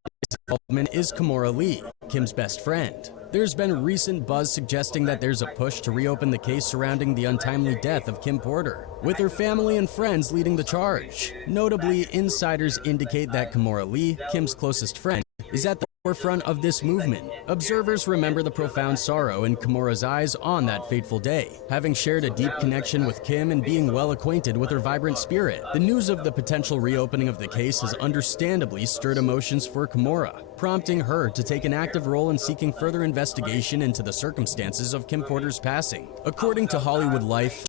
involvement is Kimora Lee, Kim's best friend. There's been recent buzz suggesting that there's a push to reopen the case surrounding the untimely death of Kim Porter, with her family and friends leading the charge. Notably, insiders indicate that Kimora Lee, Kim's closest friend, is at the forefront of this movement. Observers remember the profound sorrow in Kimora's eyes on that fateful day, having shared a deep connection with Kim and being well acquainted with her vibrant spirit. The news of the potential reopening of the case has understandably stirred emotions for Kimora, prompting her to take an active role in seeking further investigation into the circumstances of Kim Porter's passing. According to Hollywood Life,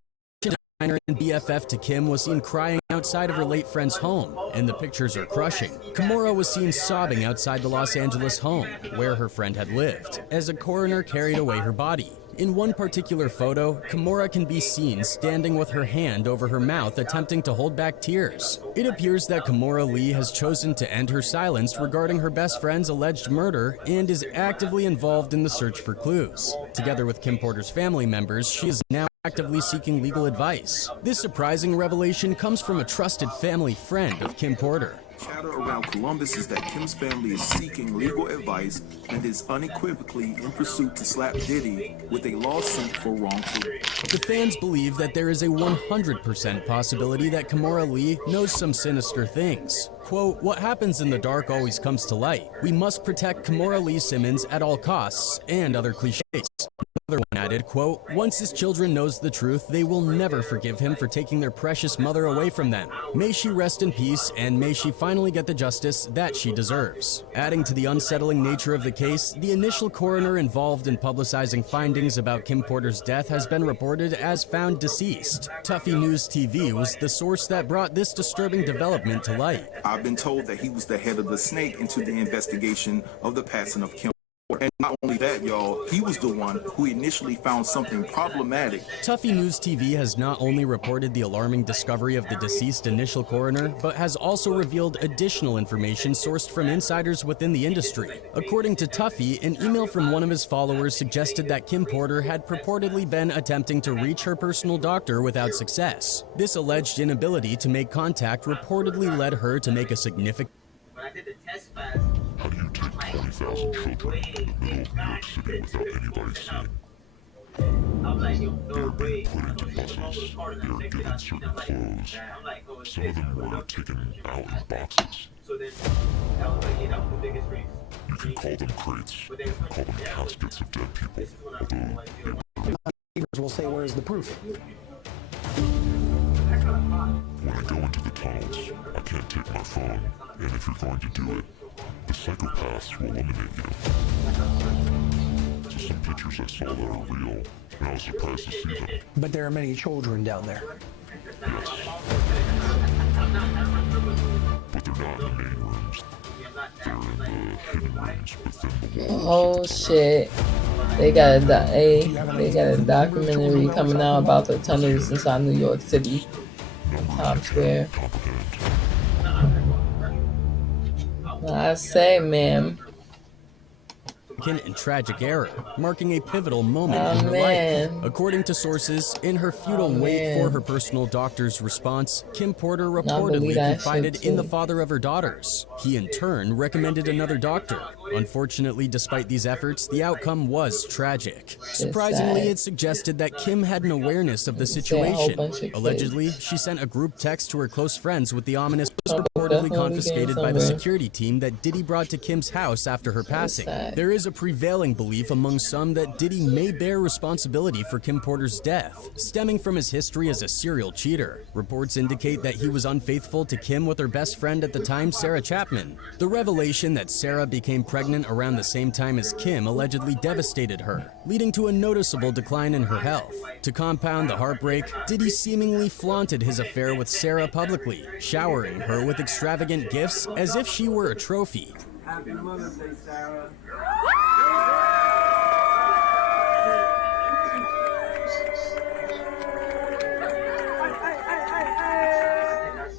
designer and BFF to Kim was seen crying outside of her late friend's home, and the pictures are crushing. Kimora was seen sobbing outside the Los Angeles home, where her friend had lived, as a coroner carried away her body. In one particular photo, Kimora can be seen standing with her hand over her mouth attempting to hold back tears. It appears that Kimora Lee has chosen to end her silence regarding her best friend's alleged murder and is actively involved in the search for clues. Together with Kim Porter's family members, she is now actively seeking legal advice. This surprising revelation comes from a trusted family friend of Kim Porter. Chatter around Columbus is that Kim's family is seeking legal advice and is unequivocally in pursuit to slap Diddy with a lawsuit for wrongful. The fans believe that there is a 100% possibility that Kimora Lee knows some sinister things. Quote, what happens in the dark always comes to light. We must protect Kimora Lee Simmons at all costs, and other cliches. Another one added, quote, once his children knows the truth, they will never forgive him for taking their precious mother away from them. May she rest in peace, and may she finally get the justice that she deserves. Adding to the unsettling nature of the case, the initial coroner involved in publicizing findings about Kim Porter's death has been reported as found deceased. Tuffy News TV was the source that brought this disturbing development to light. I've been told that he was the head of the snake into the investigation of the passing of Kim. And not only that, y'all, he was the one who initially found something problematic. Tuffy News TV has not only reported the alarming discovery of the deceased initial coroner, but has also revealed additional information sourced from insiders within the industry. According to Tuffy, an email from one of his followers suggested that Kim Porter had purportedly been attempting to reach her personal doctor without success. This alleged inability to make contact reportedly led her to make a significant... How do you take 20,000 children in the middle of New York City without anybody seeing. They are being put into buses, they are given certain clothes. Some of them were taken out in boxes. You can call them crates, you can call them caskets of dead people, although they were... will say, where's the proof? When I go into the tunnels, I can't take my phone, and if you're going to do it, the psychopaths will eliminate you. So some pictures I saw that are real, and I was surprised to see them. But there are many children down there. Yes. But they're not in the main rooms. They're in the hidden rooms within the walls. Oh shit. They got a documentary coming out about the tunnels inside New York City, Times Square. I say, man. And tragic error, marking a pivotal moment in her life. According to sources, in her futile wait for her personal doctor's response, Kim Porter reportedly confided in the father of her daughters. He in turn recommended another doctor. Unfortunately, despite these efforts, the outcome was tragic. Surprisingly, it suggested that Kim had an awareness of the situation. Allegedly, she sent a group text to her close friends with the ominous reportedly confiscated by the security team that Diddy brought to Kim's house after her passing. There is a prevailing belief among some that Diddy may bear responsibility for Kim Porter's death, stemming from his history as a serial cheater. Reports indicate that he was unfaithful to Kim with her best friend at the time, Sarah Chapman. The revelation that Sarah became pregnant around the same time as Kim allegedly devastated her, leading to a noticeable decline in her health. To compound the heartbreak, Diddy seemingly flaunted his affair with Sarah publicly, showering her with extravagant gifts as if she were a trophy. Happy Mother's Day, Sarah.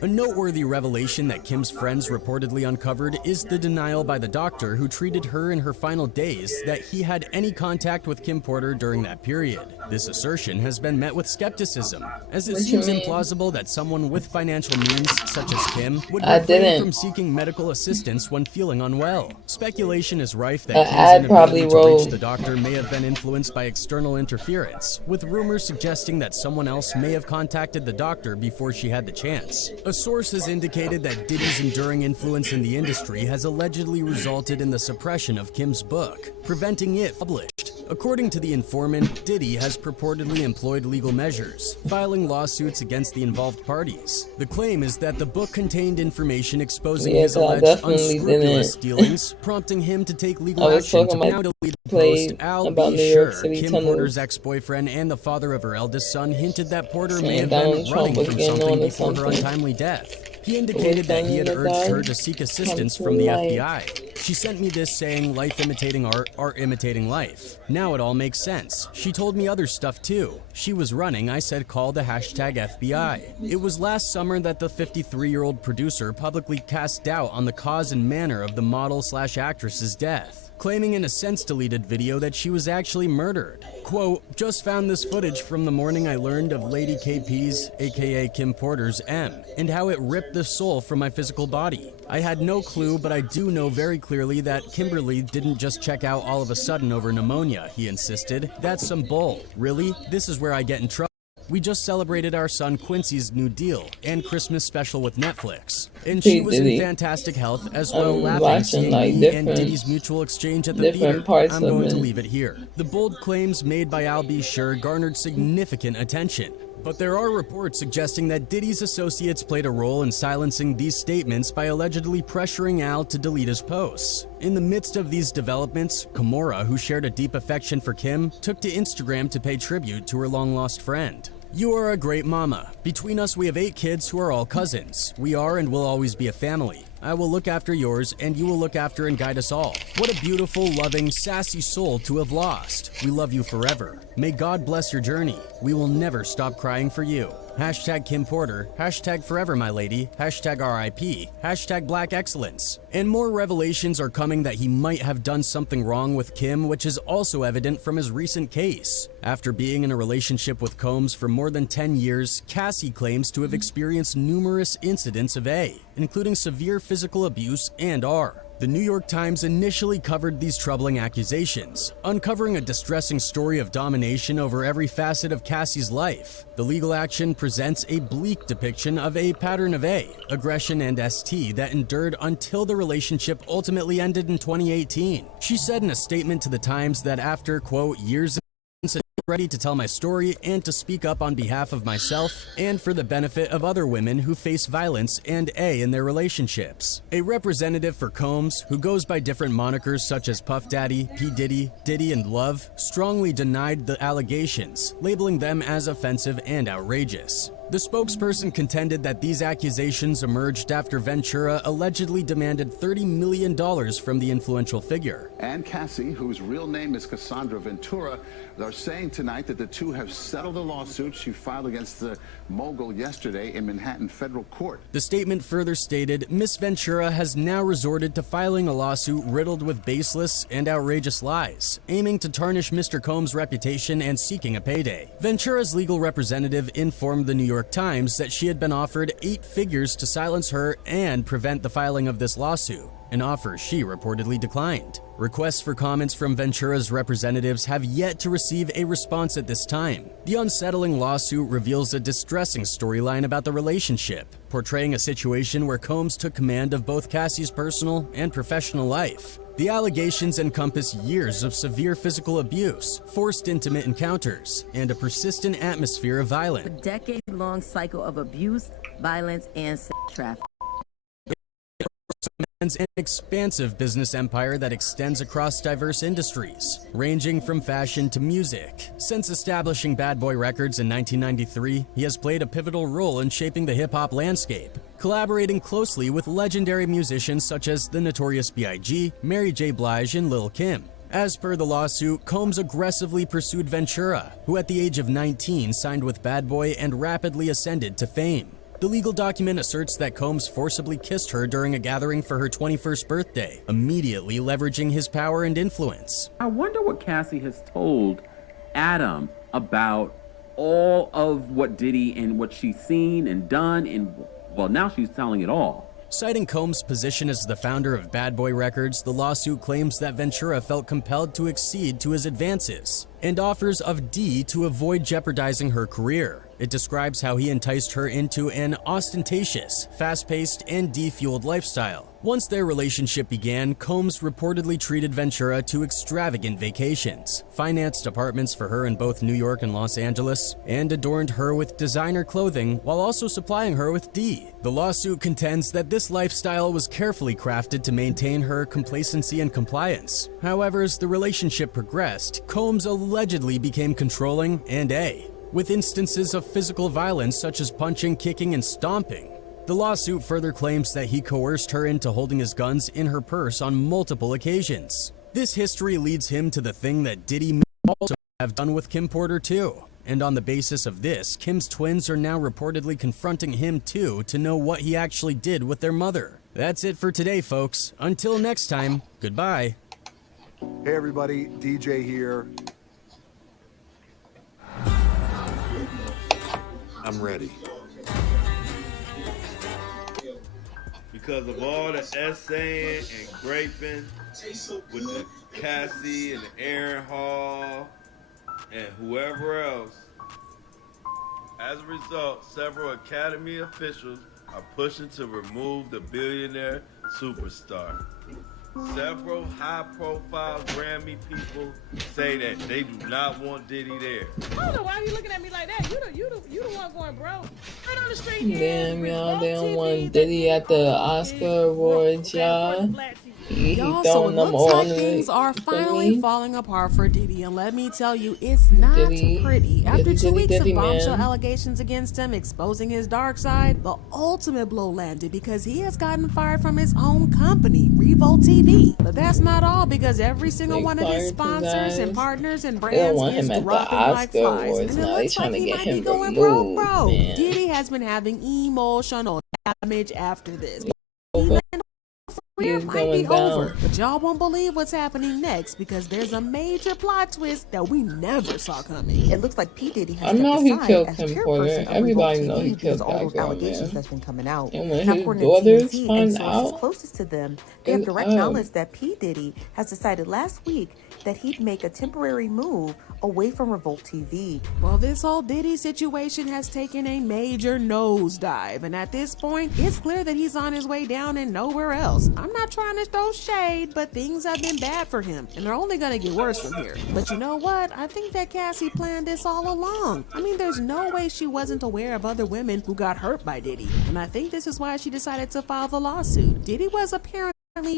A noteworthy revelation that Kim's friends reportedly uncovered is the denial by the doctor who treated her in her final days that he had any contact with Kim Porter during that period. This assertion has been met with skepticism, as it seems implausible that someone with financial means, such as Kim, would refrain from seeking medical assistance when feeling unwell. Speculation is rife that Kim's inability to reach the doctor may have been influenced by external interference, with rumors suggesting that someone else may have contacted the doctor before she had the chance. A source has indicated that Diddy's enduring influence in the industry has allegedly resulted in the suppression of Kim's book, preventing it published. According to the informant, Diddy has purportedly employed legal measures, filing lawsuits against the involved parties. The claim is that the book contained information exposing his alleged unscrupulous dealings, prompting him to take legal action to now delete the post. I'll be sure Kim Porter's ex-boyfriend and the father of her eldest son hinted that Porter may have been running from something before her untimely death. He indicated that he had urged her to seek assistance from the FBI. She sent me this saying, life imitating art, art imitating life. Now it all makes sense. She told me other stuff too. She was running, I said call the hashtag FBI. It was last summer that the 53-year-old producer publicly cast doubt on the cause and manner of the model/actress's death, claiming in a since-deleted video that she was actually murdered. Quote, just found this footage from the morning I learned of Lady KP's, aka Kim Porter's, M, and how it ripped the soul from my physical body. I had no clue, but I do know very clearly that Kimberly didn't just check out all of a sudden over pneumonia, he insisted. That's some bull. Really? This is where I get in trouble. We just celebrated our son Quincy's new deal and Christmas special with Netflix. And she was in fantastic health as well, laughing, seeing me and Diddy's mutual exchange at the theater. I'm going to leave it here. The bold claims made by I'll Be Sure garnered significant attention. But there are reports suggesting that Diddy's associates played a role in silencing these statements by allegedly pressuring Al to delete his posts. In the midst of these developments, Kimora, who shared a deep affection for Kim, took to Instagram to pay tribute to her long-lost friend. You are a great mama. Between us, we have 8 kids who are all cousins. We are and will always be a family. I will look after yours, and you will look after and guide us all. What a beautiful, loving, sassy soul to have lost. We love you forever. May God bless your journey. We will never stop crying for you. Hashtag Kim Porter, hashtag forever my lady, hashtag RIP, hashtag Black Excellence. And more revelations are coming that he might have done something wrong with Kim, which is also evident from his recent case. After being in a relationship with Combs for more than 10 years, Cassie claims to have experienced numerous incidents of A, including severe physical abuse and R. The New York Times initially covered these troubling accusations, uncovering a distressing story of domination over every facet of Cassie's life. The legal action presents a bleak depiction of a pattern of aggression and ST that endured until the relationship ultimately ended in 2018. She said in a statement to the Times that after, quote, years ready to tell my story and to speak up on behalf of myself and for the benefit of other women who face violence and in their relationships. A representative for Combs, who goes by different monikers such as Puff Daddy, P. Diddy, Diddy, and Love, strongly denied the allegations, labeling them as offensive and outrageous. The spokesperson contended that these accusations emerged after Ventura allegedly demanded $30 million from the influential figure. And Cassie, whose real name is Cassandra Ventura, are saying tonight that the two have settled a lawsuit she filed against the mogul yesterday in Manhattan federal court. The statement further stated, Miss Ventura has now resorted to filing a lawsuit riddled with baseless and outrageous lies, aiming to tarnish Mr. Combs' reputation and seeking a payday. Ventura's legal representative informed the New York Times that she had been offered 8 figures to silence her and prevent the filing of this lawsuit, an offer she reportedly declined. Requests for comments from Ventura's representatives have yet to receive a response at this time. The unsettling lawsuit reveals a distressing storyline about the relationship, portraying a situation where Combs took command of both Cassie's personal and professional life. The allegations encompass years of severe physical abuse, forced intimate encounters, and a persistent atmosphere of violence. A decade-long cycle of abuse, violence, and sex trafficking. An expansive business empire that extends across diverse industries, ranging from fashion to music. Since establishing Bad Boy Records in 1993, he has played a pivotal role in shaping the hip-hop landscape, collaborating closely with legendary musicians such as the Notorious B.I.G., Mary J. Blige, and Lil' Kim. As per the lawsuit, Combs aggressively pursued Ventura, who at the age of 19 signed with Bad Boy and rapidly ascended to fame. The legal document asserts that Combs forcibly kissed her during a gathering for her 21st birthday, immediately leveraging his power and influence. I wonder what Cassie has told Adam about all of what Diddy and what she's seen and done, and well, now she's telling it all. Citing Combs' position as the founder of Bad Boy Records, the lawsuit claims that Ventura felt compelled to accede to his advances and offers of D to avoid jeopardizing her career. It describes how he enticed her into an ostentatious, fast-paced, and D-fueled lifestyle. Once their relationship began, Combs reportedly treated Ventura to extravagant vacations, financed apartments for her in both New York and Los Angeles, and adorned her with designer clothing while also supplying her with D. The lawsuit contends that this lifestyle was carefully crafted to maintain her complacency and compliance. However, as the relationship progressed, Combs allegedly became controlling and with instances of physical violence such as punching, kicking, and stomping. The lawsuit further claims that he coerced her into holding his guns in her purse on multiple occasions. This history leads him to the thing that Diddy may also have done with Kim Porter too. And on the basis of this, Kim's twins are now reportedly confronting him too to know what he actually did with their mother. That's it for today, folks. Until next time, goodbye. Hey everybody, DJ here. I'm ready. Because of all the essaying and graping with the Cassie and the Aaron Hall and whoever else. As a result, several Academy officials are pushing to remove the billionaire superstar. Several high-profile Grammy people say that they do not want Diddy there. I don't know why you looking at me like that. You the one going broke. Right on the street. Damn, y'all, they don't want Diddy at the Oscar Awards, y'all. He Y'all, so it throwing them looks all like things are finally falling apart for Diddy, and let me tell you, it's not pretty. After 2 weeks of bombshell allegations against him, exposing his dark side, the ultimate blow landed because he has gotten fired from his own company, Revolt TV. But that's not all, because every single one of his sponsors and partners and brands is dropping like flies. And it looks like he might be going broke. Diddy has been having emotional damage after this. career He's might be going down. over, but y'all won't believe what's happening next because there's a major plot twist that we never saw coming. It looks like P. Diddy has I stepped know he aside killed as Kim Porter. chairperson of Revolt Everybody know he TV because killed of all that those girl, allegations man. that's been coming out. And when Now, his according to daughters TMZ and find sources out, closest to them, they have it's direct up. knowledge that P. Diddy has decided last week that he'd make a temporary move away from Revolt TV. Well, this whole Diddy situation has taken a major nosedive, and at this point, it's clear that he's on his way down and nowhere else. I'm not trying to throw shade, but things have been bad for him, and they're only gonna get worse from here. But you know what? I think that Cassie planned this all along. I mean, there's no way she wasn't aware of other women who got hurt by Diddy, and I think this is why she decided to file the lawsuit. Diddy was apparently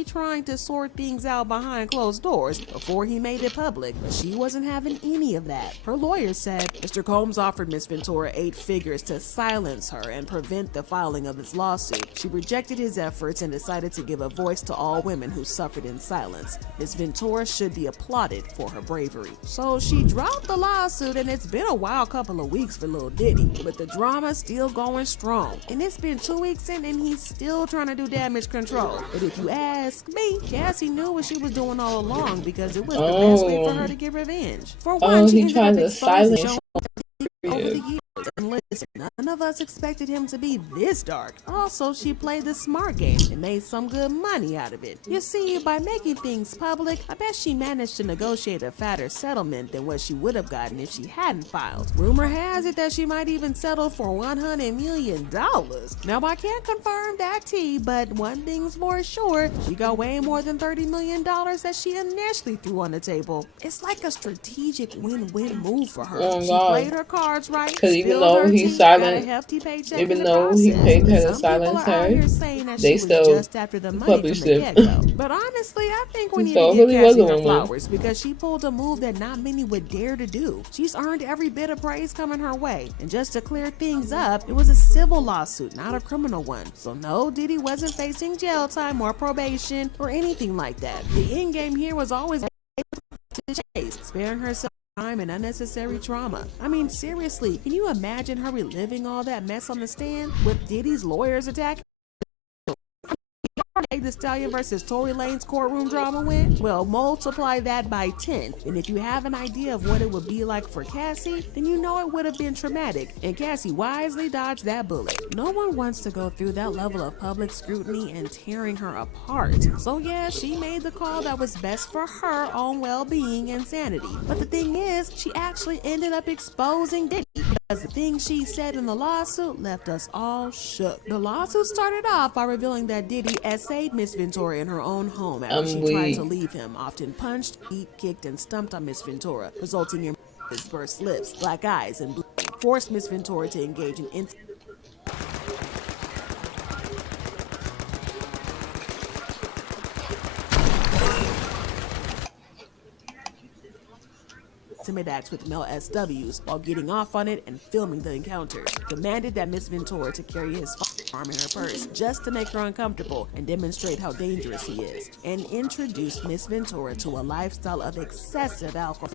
trying to sort things out behind closed doors before he made it public, but she wasn't having any of that. Her lawyer said Mr. Combs offered Miss Ventura 8 figures to silence her and prevent the filing of this lawsuit. She rejected his efforts and decided to give a voice to all women who suffered in silence. Miss Ventura should be applauded for her bravery. So she dropped the lawsuit, and it's been a wild couple of weeks for Lil Diddy, but the drama's still going strong. And it's been 2 weeks in, and he's still trying to do damage control. But if you ask me, Cassie knew what she was doing all along because it was the best way for her to get revenge. For one, she ended up exposing Joan over the years. And listen, none of us expected him to be this dark. Also, she played the smart game and made some good money out of it. You see, by making things public, I bet she managed to negotiate a fatter settlement than what she would have gotten if she hadn't filed. Rumor has it that she might even settle for $100 million. Now, I can't confirm that tea, but one thing's for sure, she got way more than $30 million that she initially threw on the table. It's like a strategic win-win move for her. Oh, she God. played her cards right. Because even though he silent, even though he paid her to silence her, they still published it. But honestly, I think we need So to give really Cassie was a her win-win. flowers because she pulled a move that not many would dare to do. She's earned every bit of praise coming her way. And just to clear things up, it was a civil lawsuit, not a criminal one. So no, Diddy wasn't facing jail time or probation or anything like that. The end game here was always to chase, sparing herself time and unnecessary trauma. I mean, seriously, can you imagine her reliving all that mess on the stand with Diddy's lawyers attacking? The Stallion versus Tory Lanez courtroom drama went? Well, multiply that by 10. And if you have an idea of what it would be like for Cassie, then you know it would have been traumatic. And Cassie wisely dodged that bullet. No one wants to go through that level of public scrutiny and tearing her apart. So yeah, she made the call that was best for her own well-being and sanity. But the thing is, she actually ended up exposing Diddy because the things she said in the lawsuit left us all shook. The lawsuit started off by revealing that Diddy essayed Miss Ventura in her own home after she tried to leave him, often punched, beat, kicked, and stumped on Miss Ventura, resulting in his burst lips, black eyes, and bleeding. Forced Miss Ventura to engage in intimate acts with male SWs while getting off on it and filming the encounters. Demanded that Miss Ventura to carry his firearm in her purse just to make her uncomfortable and demonstrate how dangerous he is. And introduced Miss Ventura to a lifestyle of excessive alcohol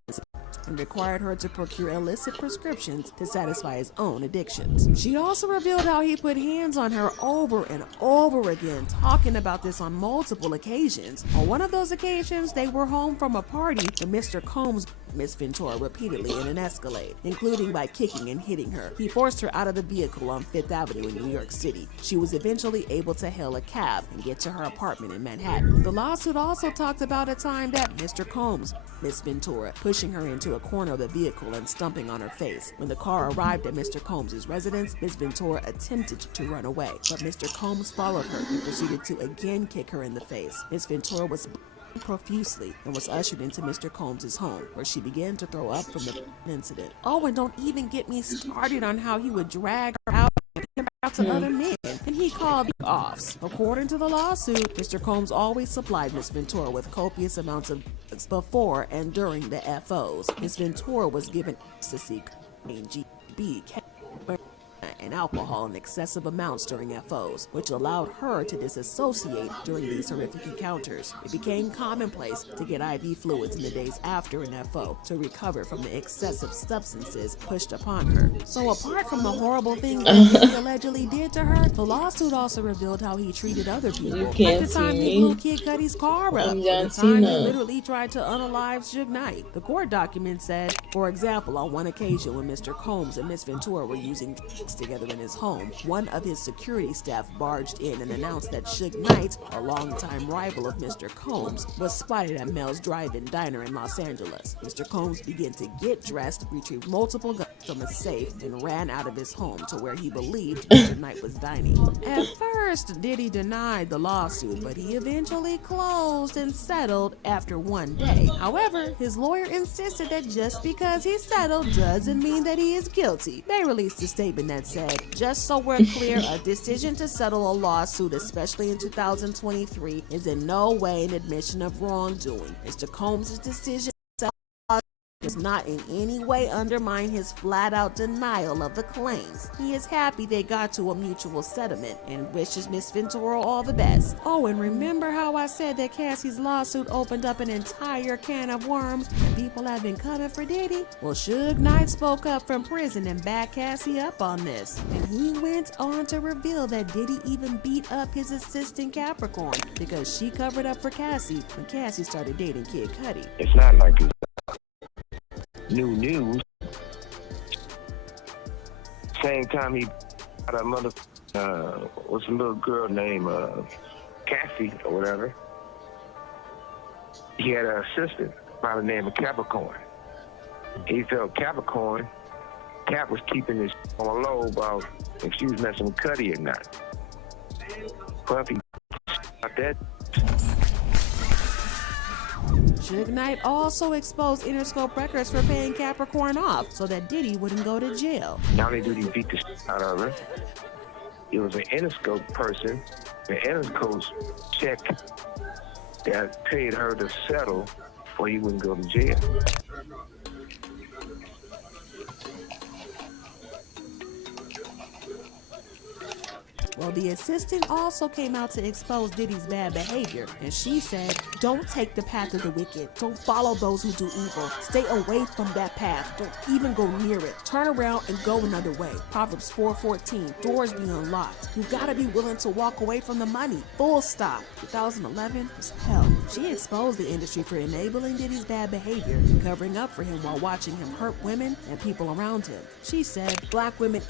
and required her to procure illicit prescriptions to satisfy his own addictions. She also revealed how he put hands on her over and over again, talking about this on multiple occasions. On one of those occasions, they were home from a party when Mr. Combs Miss Ventura repeatedly in an Escalade, including by kicking and hitting her. He forced her out of the vehicle on 5th Avenue in New York City. She was eventually able to hail a cab and get to her apartment in Manhattan. The lawsuit also talked about a time that Mr. Combs Miss Ventura, pushing her into a corner of the vehicle and stumping on her face. When the car arrived at Mr. Combs' residence, Miss Ventura attempted to run away, but Mr. Combs followed her and proceeded to again kick her in the face. Miss Ventura was profusely and was ushered into Mr. Combs' home, where she began to throw up from the incident. Oh, and don't even get me started on how he would drag her out and take her out to other men, and he called offs. According to the lawsuit, Mr. Combs always supplied Miss Ventura with copious amounts of drugs before and during the FOs. Miss Ventura was given ecstasy, GB, and alcohol in excessive amounts during FOs, which allowed her to disassociate during these horrific encounters. It became commonplace to get IV fluids in the days after an FO to recover from the excessive substances pushed upon her. So apart from the horrible things that he allegedly did to her, the lawsuit also revealed how he treated other people. Like the time he blew Kid Cudi's car up, or the time he literally tried to unalive Suge Knight. The court document said, for example, on one occasion when Mr. Combs and Miss Ventura were using drugs together in his home, one of his security staff barged in and announced that Suge Knight, a longtime rival of Mr. Combs, was spotted at Mel's Drive-In Diner in Los Angeles. Mr. Combs began to get dressed, retrieved multiple guns from a safe, and ran out of his home to where he believed Mr. Knight was dining. At first, Diddy denied the lawsuit, but he eventually closed and settled after one day. However, his lawyer insisted that just because he settled doesn't mean that he is guilty. They released a statement that said, just so we're clear, a decision to settle a lawsuit, especially in 2023, is in no way an admission of wrongdoing. Mr. Combs' decision does not in any way undermine his flat-out denial of the claims. He is happy they got to a mutual settlement and wishes Miss Ventura all the best. Oh, and remember how I said that Cassie's lawsuit opened up an entire can of worms and people have been coming for Diddy? Well, Suge Knight spoke up from prison and backed Cassie up on this. And he went on to reveal that Diddy even beat up his assistant Capricorn because she covered up for Cassie when Cassie started dating Kid Cudi. It's not like it's new news. Same time he got a mother, what's a little girl named Cassie or whatever. He had an assistant by the name of Capricorn. He felt Capricorn, Cap was keeping this on the low about if she was messing with Cudi or not. Puffy about that. Suge Knight also exposed Interscope Records for paying Capricorn off so that Diddy wouldn't go to jail. Not only did he beat the shit out of her, it was an Interscope person, the Interscope check that paid her to settle before he wouldn't go to jail. Well, the assistant also came out to expose Diddy's bad behavior, and she said, don't take the path of the wicked. Don't follow those who do evil. Stay away from that path. Don't even go near it. Turn around and go another way. Proverbs 4:14, doors be unlocked. You gotta be willing to walk away from the money. Full stop. 2011 was hell. She exposed the industry for enabling Diddy's bad behavior and covering up for him while watching him hurt women and people around him. She said, black women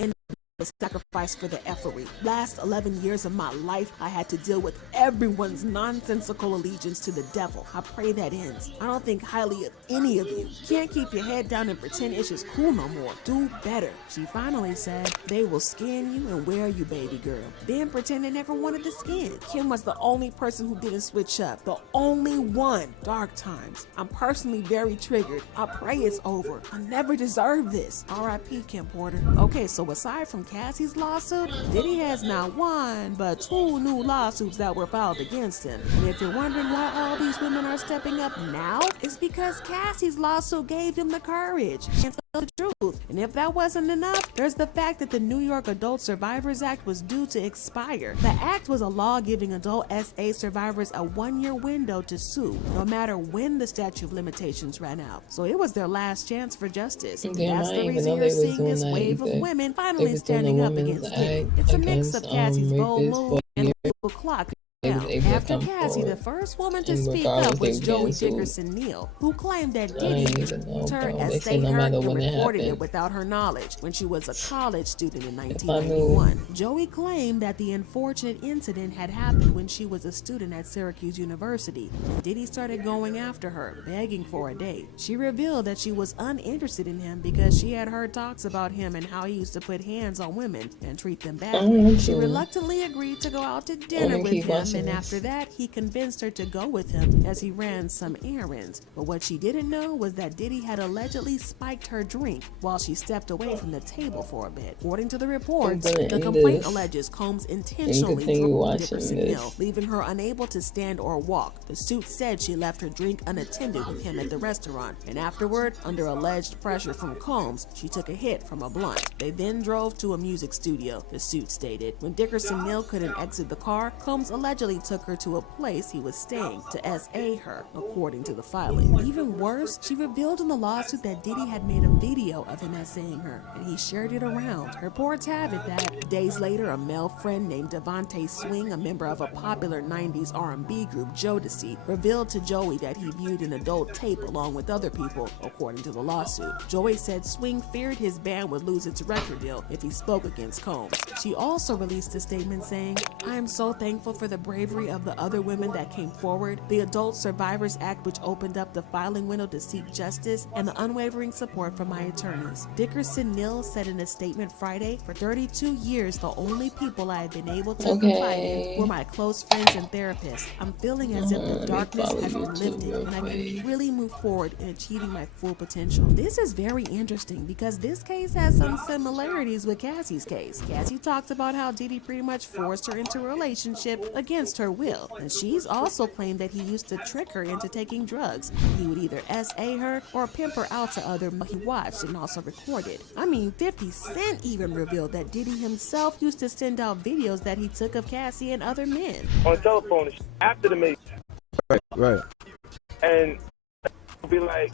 the sacrifice for the effery. Last 11 years of my life, I had to deal with everyone's nonsensical allegiance to the devil. I pray that ends. I don't think highly of any of you. Can't keep your head down and pretend it's just cool no more. Do better. She finally said, they will skin you and wear you, baby girl. Then pretend they never wanted to skin. Kim was the only person who didn't switch up. The only one. Dark times. I'm personally very triggered. I pray it's over. I never deserved this. R.I.P. Kim Porter. Okay, so aside from Cassie's lawsuit, Diddy has not one, but two new lawsuits that were filed against him. And if you're wondering why all these women are stepping up now, it's because Cassie's lawsuit gave him the courage and tell the truth. And if that wasn't enough, there's the fact that the New York Adult Survivors Act was due to expire. The act was a law giving adult SA survivors a 1-year window to sue, no matter when the statute of limitations ran out. So it was their last chance for justice. And that's the reason you're seeing this wave of women finally standing up against Diddy. It's a mix of Cassie's bold move and the clock. After Cassie, the first woman to speak up was Joey Dickerson-Neal, who claimed that Diddy told her essay her and reported it without her knowledge when she was a college student in 1991. Joey claimed that the unfortunate incident had happened when she was a student at Syracuse University. Diddy started going after her, begging for a date. She revealed that she was uninterested in him because she had heard talks about him and how he used to put hands on women and treat them badly. She reluctantly agreed to go out to dinner with him and after that, he convinced her to go with him as he ran some errands. But what she didn't know was that Diddy had allegedly spiked her drink while she stepped away from the table for a bit. According to the reports, the complaint alleges Combs intentionally drove Dickerson Hill, leaving her unable to stand or walk. The suit said she left her drink unattended with him at the restaurant, and afterward, under alleged pressure from Combs, she took a hit from a blunt. They then drove to a music studio, the suit stated. When Dickerson Hill couldn't exit the car, Combs allegedly took her to a place he was staying to S.A. her, according to the filing. Even worse, she revealed in the lawsuit that Diddy had made a video of him S.A.ing her, and he shared it around. Reports have it that days later, a male friend named Devontae Swing, a member of a popular 90s R&B group Jodeci, revealed to Joey that he viewed an adult tape along with other people, according to the lawsuit. Joey said Swing feared his band would lose its record deal if he spoke against Combs. She also released a statement saying, "I am so thankful for the bravery of the other women that came forward, the Adult Survivors Act which opened up the filing window to seek justice, and the unwavering support from my attorneys." Dickerson Hill said in a statement Friday, "For 32 years, the only people I have been able to confide in were my close friends and therapists. I'm feeling as if the darkness has been lifted and I can really move forward in achieving my full potential." This is very interesting because this case has some similarities with Cassie's case. Cassie talked about how Diddy pretty much forced her into a relationship against her will, and she's also claimed that he used to trick her into taking drugs. He would either S.A. her or pimp her out to other he watched and also recorded. I mean, 50 Cent even revealed that Diddy himself used to send out videos that he took of Cassie and other men. On telephone after the meeting. Right. And be like,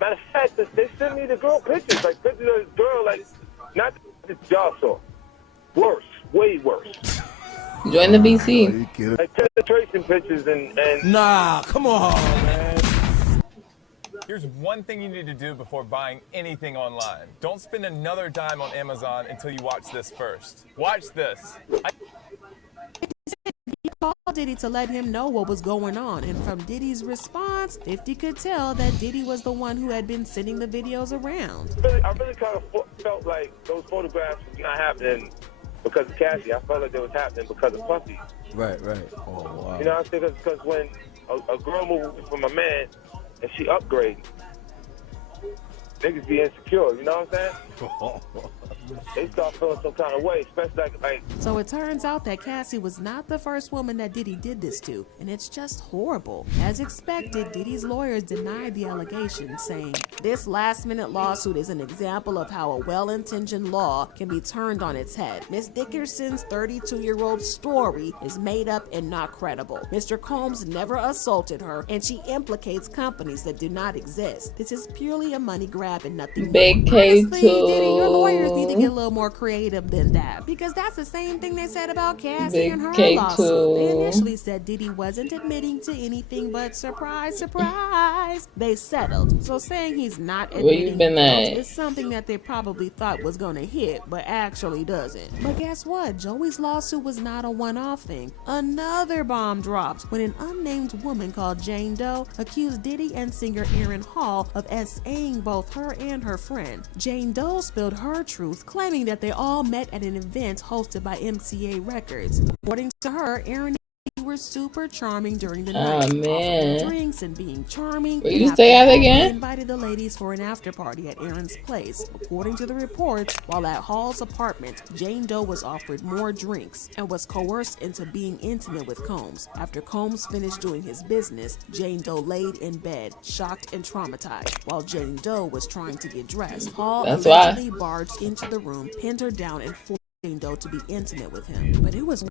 matter of fact, they sent me the girl pictures, like pictures of this girl, like, not the y'all saw. Worse, way worse. Join the BC. Like penetration pictures and Nah, come on, man. Here's one thing you need to do before buying anything online. Don't spend another dime on Amazon until you watch this first. Watch this. He called Diddy to let him know what was going on, and from Diddy's response, 50 could tell that Diddy was the one who had been sending the videos around. I really kind of felt like those photographs were not happening because of Cassie. I felt like they was happening because of Puffy. Right. Oh, wow. You know what I'm saying? Because when a girl moves from a man and she upgrades, niggas be insecure, you know what I'm saying? They start feeling some kind of way, especially like. So it turns out that Cassie was not the first woman that Diddy did this to, and it's just horrible. As expected, Diddy's lawyers denied the allegations, saying, "This last-minute lawsuit is an example of how a well-intentioned law can be turned on its head. Miss Dickerson's 32-year-old story is made up and not credible. Mr. Combs never assaulted her, and she implicates companies that do not exist. This is purely a money grab and nothing Big more." Honestly, K2. Diddy, your lawyers need to get a little more creative than that, because that's the same thing they said about Cassie and her K2. lawsuit. They initially said Diddy wasn't admitting to anything, but surprise, surprise, they settled. So saying he's not Where you admitting been guilt at? is something that they probably thought was gonna hit, but actually doesn't. But guess what? Joey's lawsuit was not a one-off thing. Another bomb dropped when an unnamed woman called Jane Doe accused Diddy and singer Aaron Hall of S.A.ing both her and her friend. Jane Doe spilled her truth, claiming that they all met at an event hosted by MCA Records. According to her, Aaron and Diddy were super charming during the night, offering drinks and being charming. Will And you after say that that, again? they invited the ladies for an after party at Aaron's place. According to the reports, while at Hall's apartment, Jane Doe was offered more drinks and was coerced into being intimate with Combs. After Combs finished doing his business, Jane Doe laid in bed, shocked and traumatized. While Jane Doe was trying to get dressed, Hall That's why. allegedly barged into the room, pinned her down, and forced Jane Doe to be intimate with him. But it was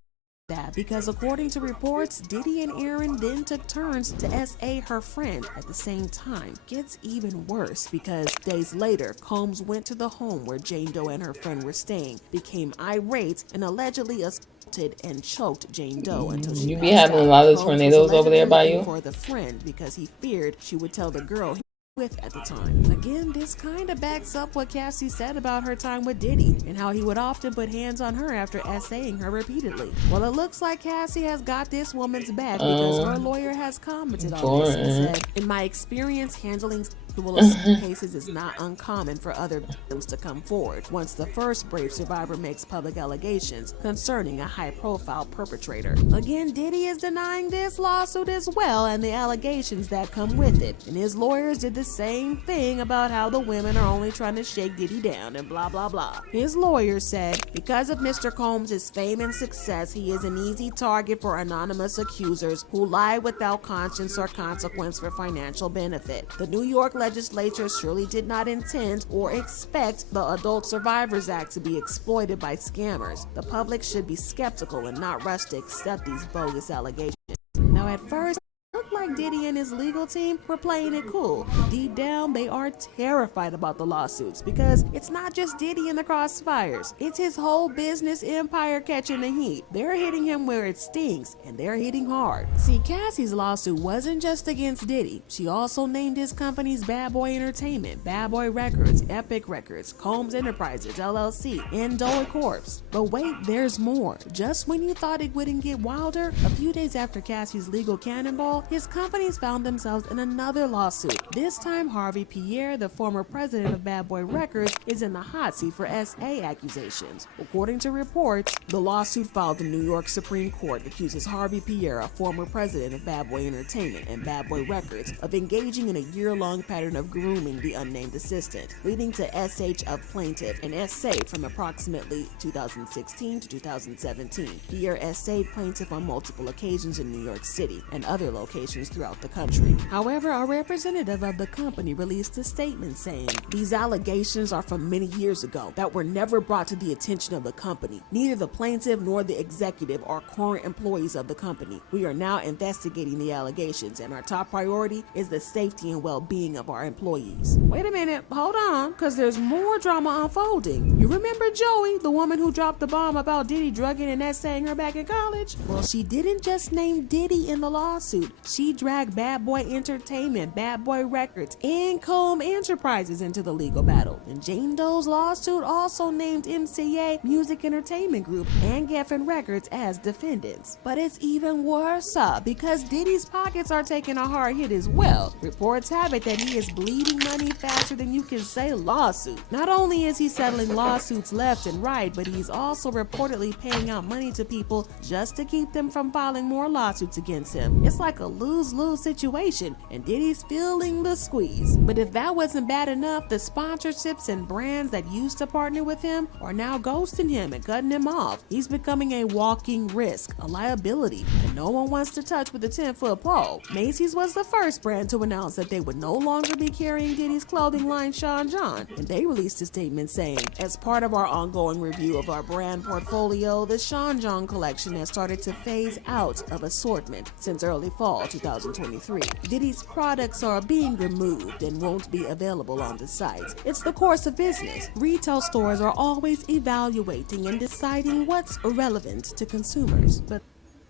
that because according to reports, Diddy and Aaron then took turns to S.A. her friend at the same time. Gets even worse because days later, Combs went to the home where Jane Doe and her friend were staying, became irate, and allegedly assaulted and choked Jane Doe until she You be passed having a out. lot of Combs was tornadoes over there allegedly by looking you? for the friend because he feared she would tell the girl he with at the time. Again, this kind of backs up what Cassie said about her time with Diddy and how he would often put hands on her after essaying her repeatedly. Well, it looks like Cassie has got this woman's back because her lawyer has commented on this and said, "In my experience, handling sexual assault cases is not uncommon for other victims to come forward once the first brave survivor makes public allegations concerning a high-profile perpetrator." Again, Diddy is denying this lawsuit as well and the allegations that come with it, and his lawyers did the same thing about how the women are only trying to shake Diddy down and blah blah blah. His lawyer said, because of Mr. Combs' fame and success, he is an easy target for anonymous accusers who lie without conscience or consequence for financial benefit. The New York legislature surely did not intend or expect the Adult Survivors Act to be exploited by scammers. The public should be skeptical and not rush to accept these bogus allegations. Now, at first, it looked like Diddy and his legal team were playing it cool. Deep down, they are terrified about the lawsuits because it's not just Diddy in the crossfires. It's his whole business empire catching the heat. They're hitting him where it stings, and they're hitting hard. See, Cassie's lawsuit wasn't just against Diddy. She also named his companies Bad Boy Entertainment, Bad Boy Records, Epic Records, Combs Enterprises, LLC, and Dole Corps. But wait, there's more. Just when you thought it wouldn't get wilder, a few days after Cassie's legal cannonball, his companies found themselves in another lawsuit. This time, Harvey Pierre, the former president of Bad Boy Records, is in the hot seat for SA accusations. According to reports, the lawsuit filed in New York Supreme Court accuses Harvey Pierre, a former president of Bad Boy Entertainment and Bad Boy Records, of engaging in a year-long pattern of grooming the unnamed assistant, leading to SH of plaintiff and SA from approximately 2016 to 2017. Pierre essayed plaintiff on multiple occasions in New York City and other locations throughout the country. However, a representative of the company released a statement saying, "These allegations are from many years ago that were never brought to the attention of the company. Neither the plaintiff nor the executive are current employees of the company. We are now investigating the allegations, and our top priority is the safety and well-being of our employees." Wait a minute, hold on, because there's more drama unfolding. You remember Joey, the woman who dropped the bomb about Diddy drugging and essaying her back in college? Well, she didn't just name Diddy in the lawsuit. She dragged Bad Boy Entertainment, Bad Boy Records, and Combs Enterprises into the legal battle. And Jane Doe's lawsuit also named MCA Music Entertainment Group and Geffen Records as defendants. But it's even worse because Diddy's pockets are taking a hard hit as well. Reports have it that he is bleeding money faster than you can say lawsuit. Not only is he settling lawsuits left and right, but he's also reportedly paying out money to people just to keep them from filing more lawsuits against him. It's like a lose-lose situation, and Diddy's feeling the squeeze. But if that wasn't bad enough, the sponsorships and brands that used to partner with him are now ghosting him and cutting him off. He's becoming a walking risk, a liability, and no one wants to touch with a 10-foot pole. Macy's was the first brand to announce that they would no longer be carrying Diddy's clothing line Sean John, and they released a statement saying, "As part of our ongoing review of our brand portfolio, the Sean John collection has started to phase out of assortment since early fall 2023. Diddy's products are being removed and won't be available on the site. It's the course of business. Retail stores are always evaluating and deciding what's relevant to consumers." But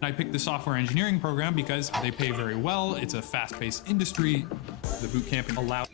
I picked the software engineering program because they pay very well. It's a fast-paced industry. The boot camp allows.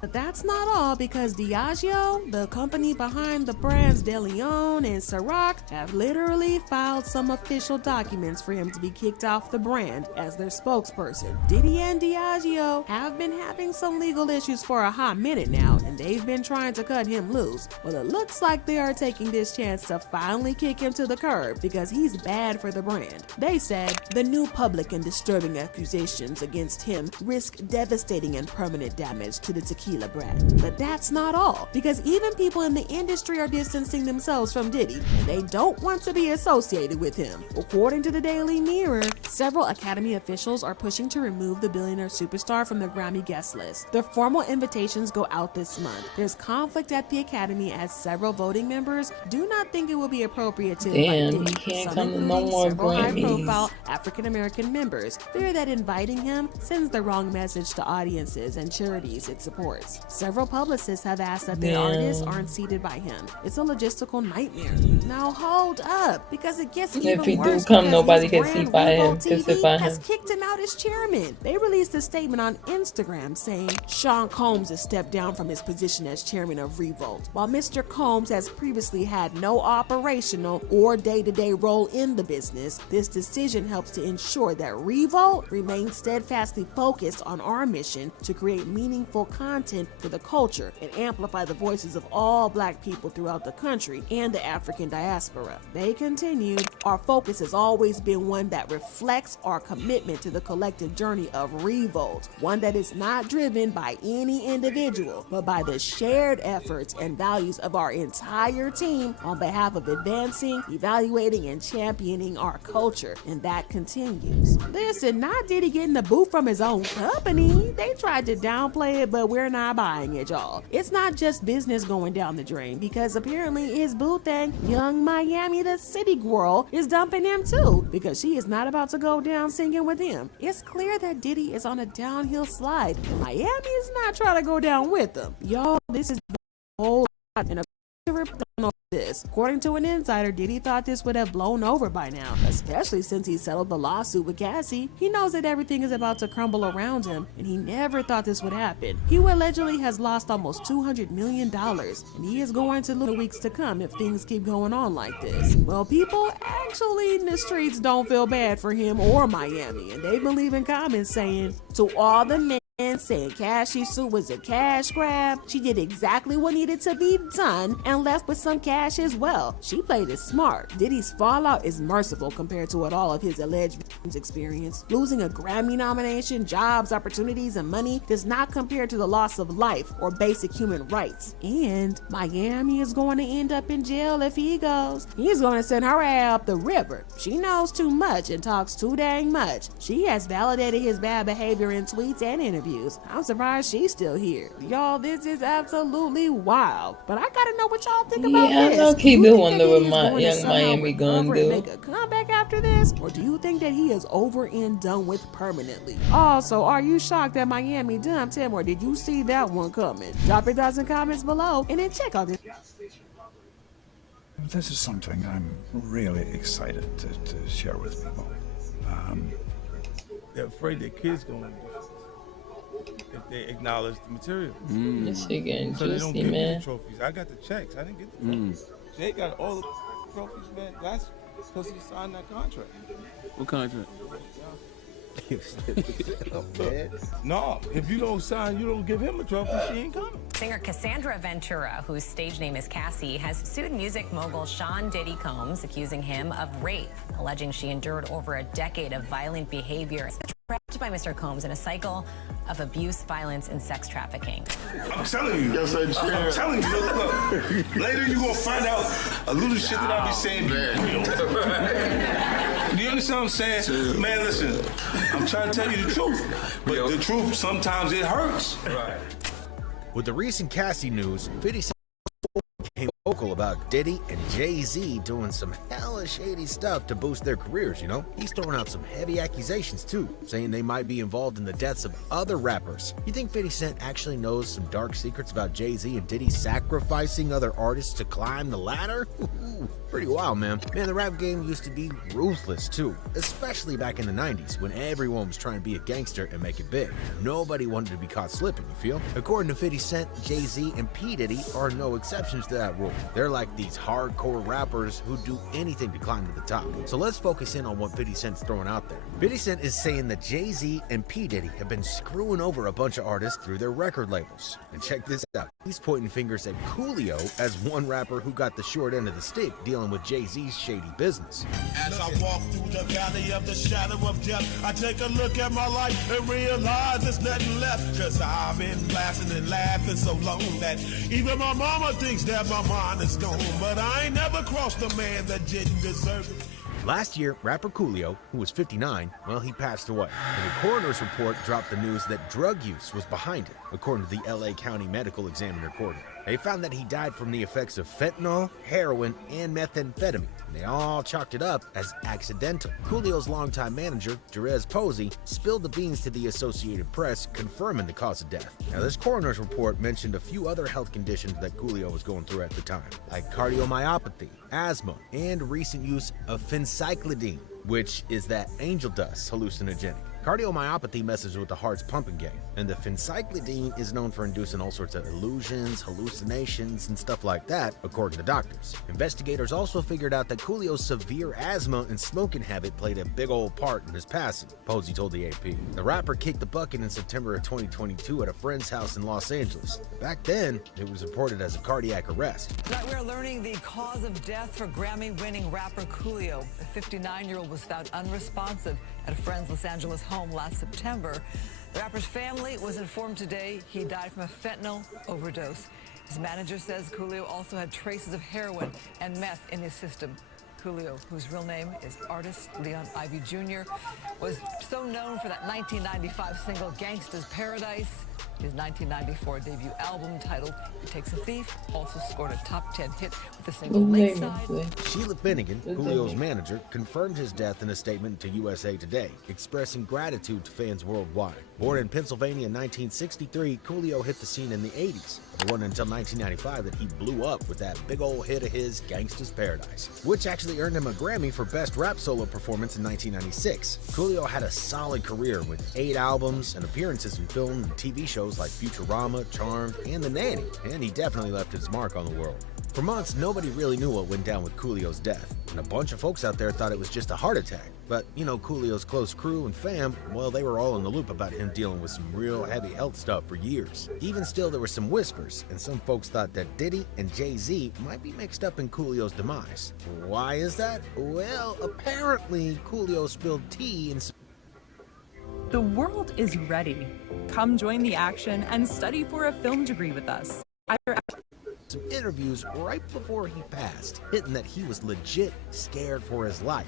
But that's not all, because Diageo, the company behind the brands De Leon and Ciroc, have literally filed some official documents for him to be kicked off the brand as their spokesperson. Diddy and Diageo have been having some legal issues for a hot minute now, and they've been trying to cut him loose. Well, it looks like they are taking this chance to finally kick him to the curb because he's bad for the brand. They said the new public and disturbing accusations against him risk devastating and permanent damage to the tequila brand. But that's not all, because even people in the industry are distancing themselves from Diddy, and they don't want to be associated with him. According to the Daily Mirror, several Academy officials are pushing to remove the billionaire superstar from the Grammy guest list. Their formal invitations go out this month. There's conflict at the Academy as several voting members do not think it will be appropriate to invite Diddy. He can't Some, come to no more several Grammys. high-profile African-American members fear that inviting him sends the wrong message to audiences and charities it supports. reports. Several publicists have asked that their artists aren't seated by him. It's a logistical nightmare. Now hold up, because it gets If even he worse do come, because nobody his can brand sit by Revo him. Can sit TV by has him. kicked him out as chairman. They released a statement on Instagram saying Sean Combs has stepped down from his position as chairman of Revolt. While Mr. Combs has previously had no operational or day-to-day role in the business, this decision helps to ensure that Revolt remains steadfastly focused on our mission to create meaningful content for the culture and amplify the voices of all Black people throughout the country and the African diaspora. They continued, our focus has always been one that reflects our commitment to the collective journey of Revolt, one that is not driven by any individual, but by the shared efforts and values of our entire team on behalf of advancing, evaluating, and championing our culture. And that continues. Listen, not Diddy getting the boot from his own company. They tried to downplay it, but we're not buying it, y'all. It's not just business going down the drain, because apparently his boo thing, Young Miami the City Girl, is dumping him too, because she is not about to go down singing with him. It's clear that Diddy is on a downhill slide. Miami is not trying to go down with him. Y'all, this is a whole lot and a this. According to an insider, Diddy thought this would have blown over by now, especially since he settled the lawsuit with Cassie. He knows that everything is about to crumble around him, and he never thought this would happen. He allegedly has lost almost $200 million, and he is going to lose weeks to come if things keep going on like this. Well, people actually in the streets don't feel bad for him or Miami, and they believe in comments saying, to all the men saying Cassie's suit was a cash grab, she did exactly what needed to be done and left with some cash as well. She played it smart. Diddy's fallout is merciful compared to what all of his alleged victims experienced. Losing a Grammy nomination, jobs, opportunities, and money does not compare to the loss of life or basic human rights. And Miami is going to end up in jail if he goes. He's going to send her ass up the river. She knows too much and talks too dang much. She has validated his bad behavior in tweets and interviews. I'm surprised she's still here. Y'all, this is absolutely wild. But I gotta know what y'all think about Yeah, I this. know Do you he do think wonder that what he is going to Young somehow Miami gonna recover do. and make a comeback after this? Or do you think that he is over and done with permanently? Also, are you shocked that Miami dumped him, or did you see that one coming? Drop your thoughts and comments below, and then check out this. This is something I'm really excited to share with people. They're afraid their kids going if they acknowledge the material. This shit getting So they don't juicy, give me man. the trophies. I got the checks. I didn't get the trophies. They got all the trophies, man. That's because he signed that contract. What contract? No, if you don't sign, you don't give him a trophy, she ain't coming. Singer Cassandra Ventura, whose stage name is Cassie, has sued music mogul Sean Diddy Combs, accusing him of rape, alleging she endured over a decade of violent behavior. Trapped by Mr. Combs in a cycle of abuse, violence, and sex trafficking. I'm telling you. Yes, I'm telling you. Look, later you're going to find out a little shit that I be saying. Do you understand what I'm saying? Man, listen, I'm trying to tell you the truth. But the truth, sometimes it hurts. Right. With the recent Cassie news, 50 Cent became vocal about Diddy and Jay-Z doing some hella shady stuff to boost their careers, you know? He's throwing out some heavy accusations too, saying they might be involved in the deaths of other rappers. You think 50 Cent actually knows some dark secrets about Jay-Z and Diddy sacrificing other artists to climb the ladder? Pretty wild, man. Man, the rap game used to be ruthless too, especially back in the 90s when everyone was trying to be a gangster and make it big. Nobody wanted to be caught slipping, you feel? According to 50 Cent, Jay-Z and P. Diddy are no exceptions to that rule. They're like these hardcore rappers who do anything to climb to the top. So let's focus in on what 50 Cent's throwing out there. 50 Cent is saying that Jay-Z and P. Diddy have been screwing over a bunch of artists through their record labels. And check this out. He's pointing fingers at Coolio as one rapper who got the short end of the stick dealing with Jay-Z's shady business. As I walk through the valley of the shadow of death, I take a look at my life and realize there's nothing left. Cause I've been blasting and laughing so long that even my mama thinks that my mind is gone. But I ain't never crossed a man that didn't deserve it. Last year, rapper Coolio, who was 59, well, he passed away. And the coroner's report dropped the news that drug use was behind it, according to the LA County Medical Examiner Coordinator. They found that he died from the effects of fentanyl, heroin, and methamphetamine. They all chalked it up as accidental. Coolio's longtime manager, Jerez Posey, spilled the beans to the Associated Press, confirming the cause of death. Now, this coroner's report mentioned a few other health conditions that Coolio was going through at the time, like cardiomyopathy, asthma, and recent use of phencyclidine, which is that angel dust hallucinogenic. Cardiomyopathy messes with the heart's pumping game, and the phencyclidine is known for inducing all sorts of illusions, hallucinations, and stuff like that, according to doctors. Investigators also figured out that Coolio's severe asthma and smoking habit played a big old part in his passing, Posey told the AP. The rapper kicked the bucket in September of 2022 at a friend's house in Los Angeles. Back then, it was reported as a cardiac arrest. Tonight we're learning the cause of death for Grammy-winning rapper Coolio. The 59-year-old was found unresponsive at a friend's Los Angeles home last September. The rapper's family was informed today he died from a fentanyl overdose. His manager says Coolio also had traces of heroin and meth in his system. Coolio, whose real name is artist Leon Ivy Jr., was so known for that 1995 single Gangsta's Paradise. His 1994 debut album titled It Takes a Thief also scored a top 10 hit with the single Lakeside. Sheila Finnegan, Coolio's manager, confirmed his death in a statement to USA Today, expressing gratitude to fans worldwide. Born in Pennsylvania in 1963, Coolio hit the scene in the 80s. It wasn't until 1995 that he blew up with that big old hit of his, Gangsta's Paradise, which actually earned him a Grammy for Best Rap Solo Performance in 1996. Coolio had a solid career with 8 albums and appearances in film and TV shows like Futurama, Charmed, and The Nanny, and he definitely left his mark on the world. For months, nobody really knew what went down with Coolio's death, and a bunch of folks out there thought it was just a heart attack. But, you know, Coolio's close crew and fam, well, they were all in the loop about him dealing with some real heavy health stuff for years. Even still, there were some whispers, and some folks thought that Diddy and Jay-Z might be mixed up in Coolio's demise. Why is that? Well, apparently, Coolio spilled tea in The world is ready. Come join the action and study for a film degree with us. some interviews right before he passed, hitting that he was legit scared for his life.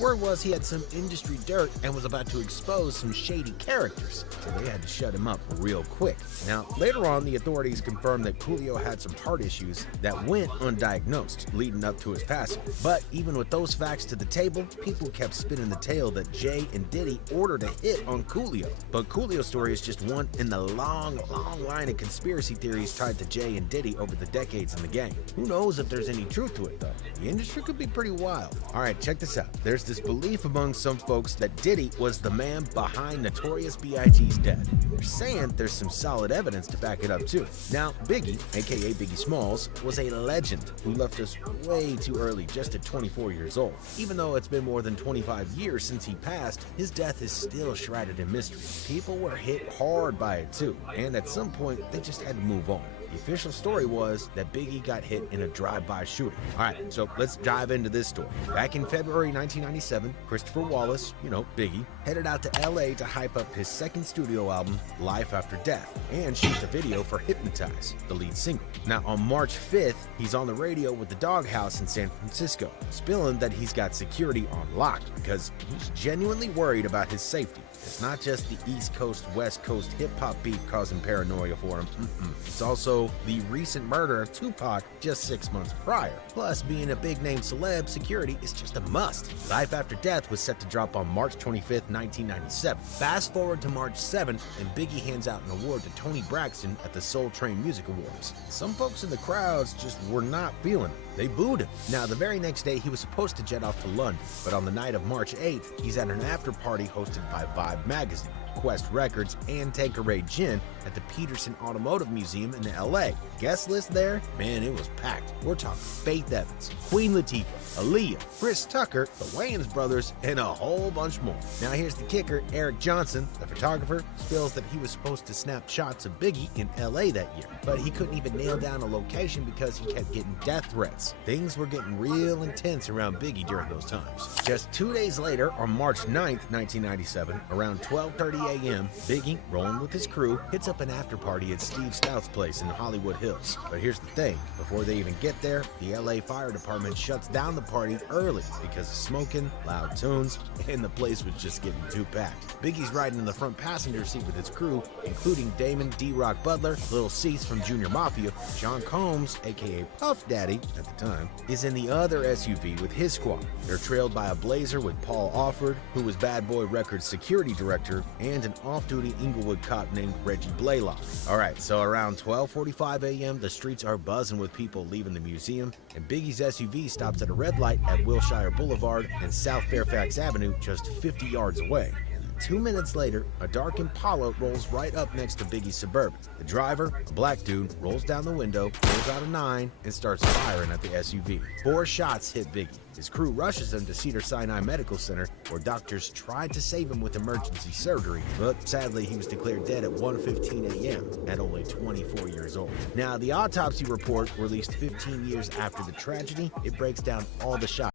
Word was he had some industry dirt and was about to expose some shady characters, so they had to shut him up real quick. Now, later on, the authorities confirmed that Coolio had some heart issues that went undiagnosed, leading up to his passing. But even with those facts to the table, people kept spinning the tale that Jay and Diddy ordered a hit on Coolio. But Coolio's story is just one in the long line of conspiracy theories tied to Jay and Diddy over the decades in the game. Who knows if there's any truth to it, though? The industry could be pretty wild. All right, check this out. There's this belief among some folks that Diddy was the man behind Notorious B.I.G.'s death. They're saying there's some solid evidence to back it up, too. Now, Biggie, aka Biggie Smalls, was a legend who left us way too early, just at 24 years old. Even though it's been more than 25 years since he passed, his death is still shrouded in mystery. People were hit hard by it, too, and at some point, they just had to move on. The official story was that Biggie got hit in a drive-by shooting. All right, so let's dive into this story. Back in February 1997, Christopher Wallace, Biggie, headed out to LA to hype up his second studio album, Life After Death, and shoot the video for Hypnotize, the lead single. Now, on March 5th, he's on the radio with the Doghouse in San Francisco, spilling that he's got security on lock because he's genuinely worried about his safety. It's not just the East Coast, West Coast hip-hop beef causing paranoia for him. It's also the recent murder of Tupac just 6 months prior. Plus, being a big-name celeb, security is just a must. Life After Death was set to drop on March 25th, 1997. Fast forward to March 7th, and Biggie hands out an award to Tony Braxton at the Soul Train Music Awards. Some folks in the crowds just were not feeling it. They booed him. Now, the very next day, he was supposed to jet off to London, but on the night of March 8th, he's at an after-party hosted by Vibe Magazine, Quest Records, and Tanqueray Gin at the Peterson Automotive Museum in LA. Guest list there? Man, it was packed. We're talking Faith Evans, Queen Latifah, Aaliyah, Chris Tucker, the Wayans brothers, and a whole bunch more. Now here's the kicker. Eric Johnson, the photographer, spills that he was supposed to snap shots of Biggie in LA that year, but he couldn't even nail down a location because he kept getting death threats. Things were getting real intense around Biggie during those times. Just 2 days later, on March 9th, 1997, around 12:30 4:30 a.m., Biggie, rolling with his crew, hits up an after party at Steve Stout's place in Hollywood Hills. But here's the thing, before they even get there, the LA Fire Department shuts down the party early because of smoking, loud tunes, and the place was just getting too packed. Biggie's riding in the front passenger seat with his crew, including Damon D-Rock Butler, Lil Cease from Junior Mafia, Sean Combs, aka Puff Daddy at the time, is in the other SUV with his squad. They're trailed by a Blazer with Paul Offord, who was Bad Boy Records security director, and an off-duty Inglewood cop named Reggie Blaylock. Alright, so around 12:45 a.m., the streets are buzzing with people leaving the museum, and Biggie's SUV stops at a red light at Wilshire Boulevard and South Fairfax Avenue just 50 yards away. 2 minutes later, a dark Impala rolls right up next to Biggie's Suburban. The driver, a black dude, rolls down the window, pulls out a 9, and starts firing at the SUV. 4 shots hit Biggie. His crew rushes him to Cedars-Sinai Medical Center, where doctors tried to save him with emergency surgery, but sadly he was declared dead at 1:15 a.m. at only 24 years old. Now, the autopsy report, released 15 years after the tragedy, it breaks down all the shots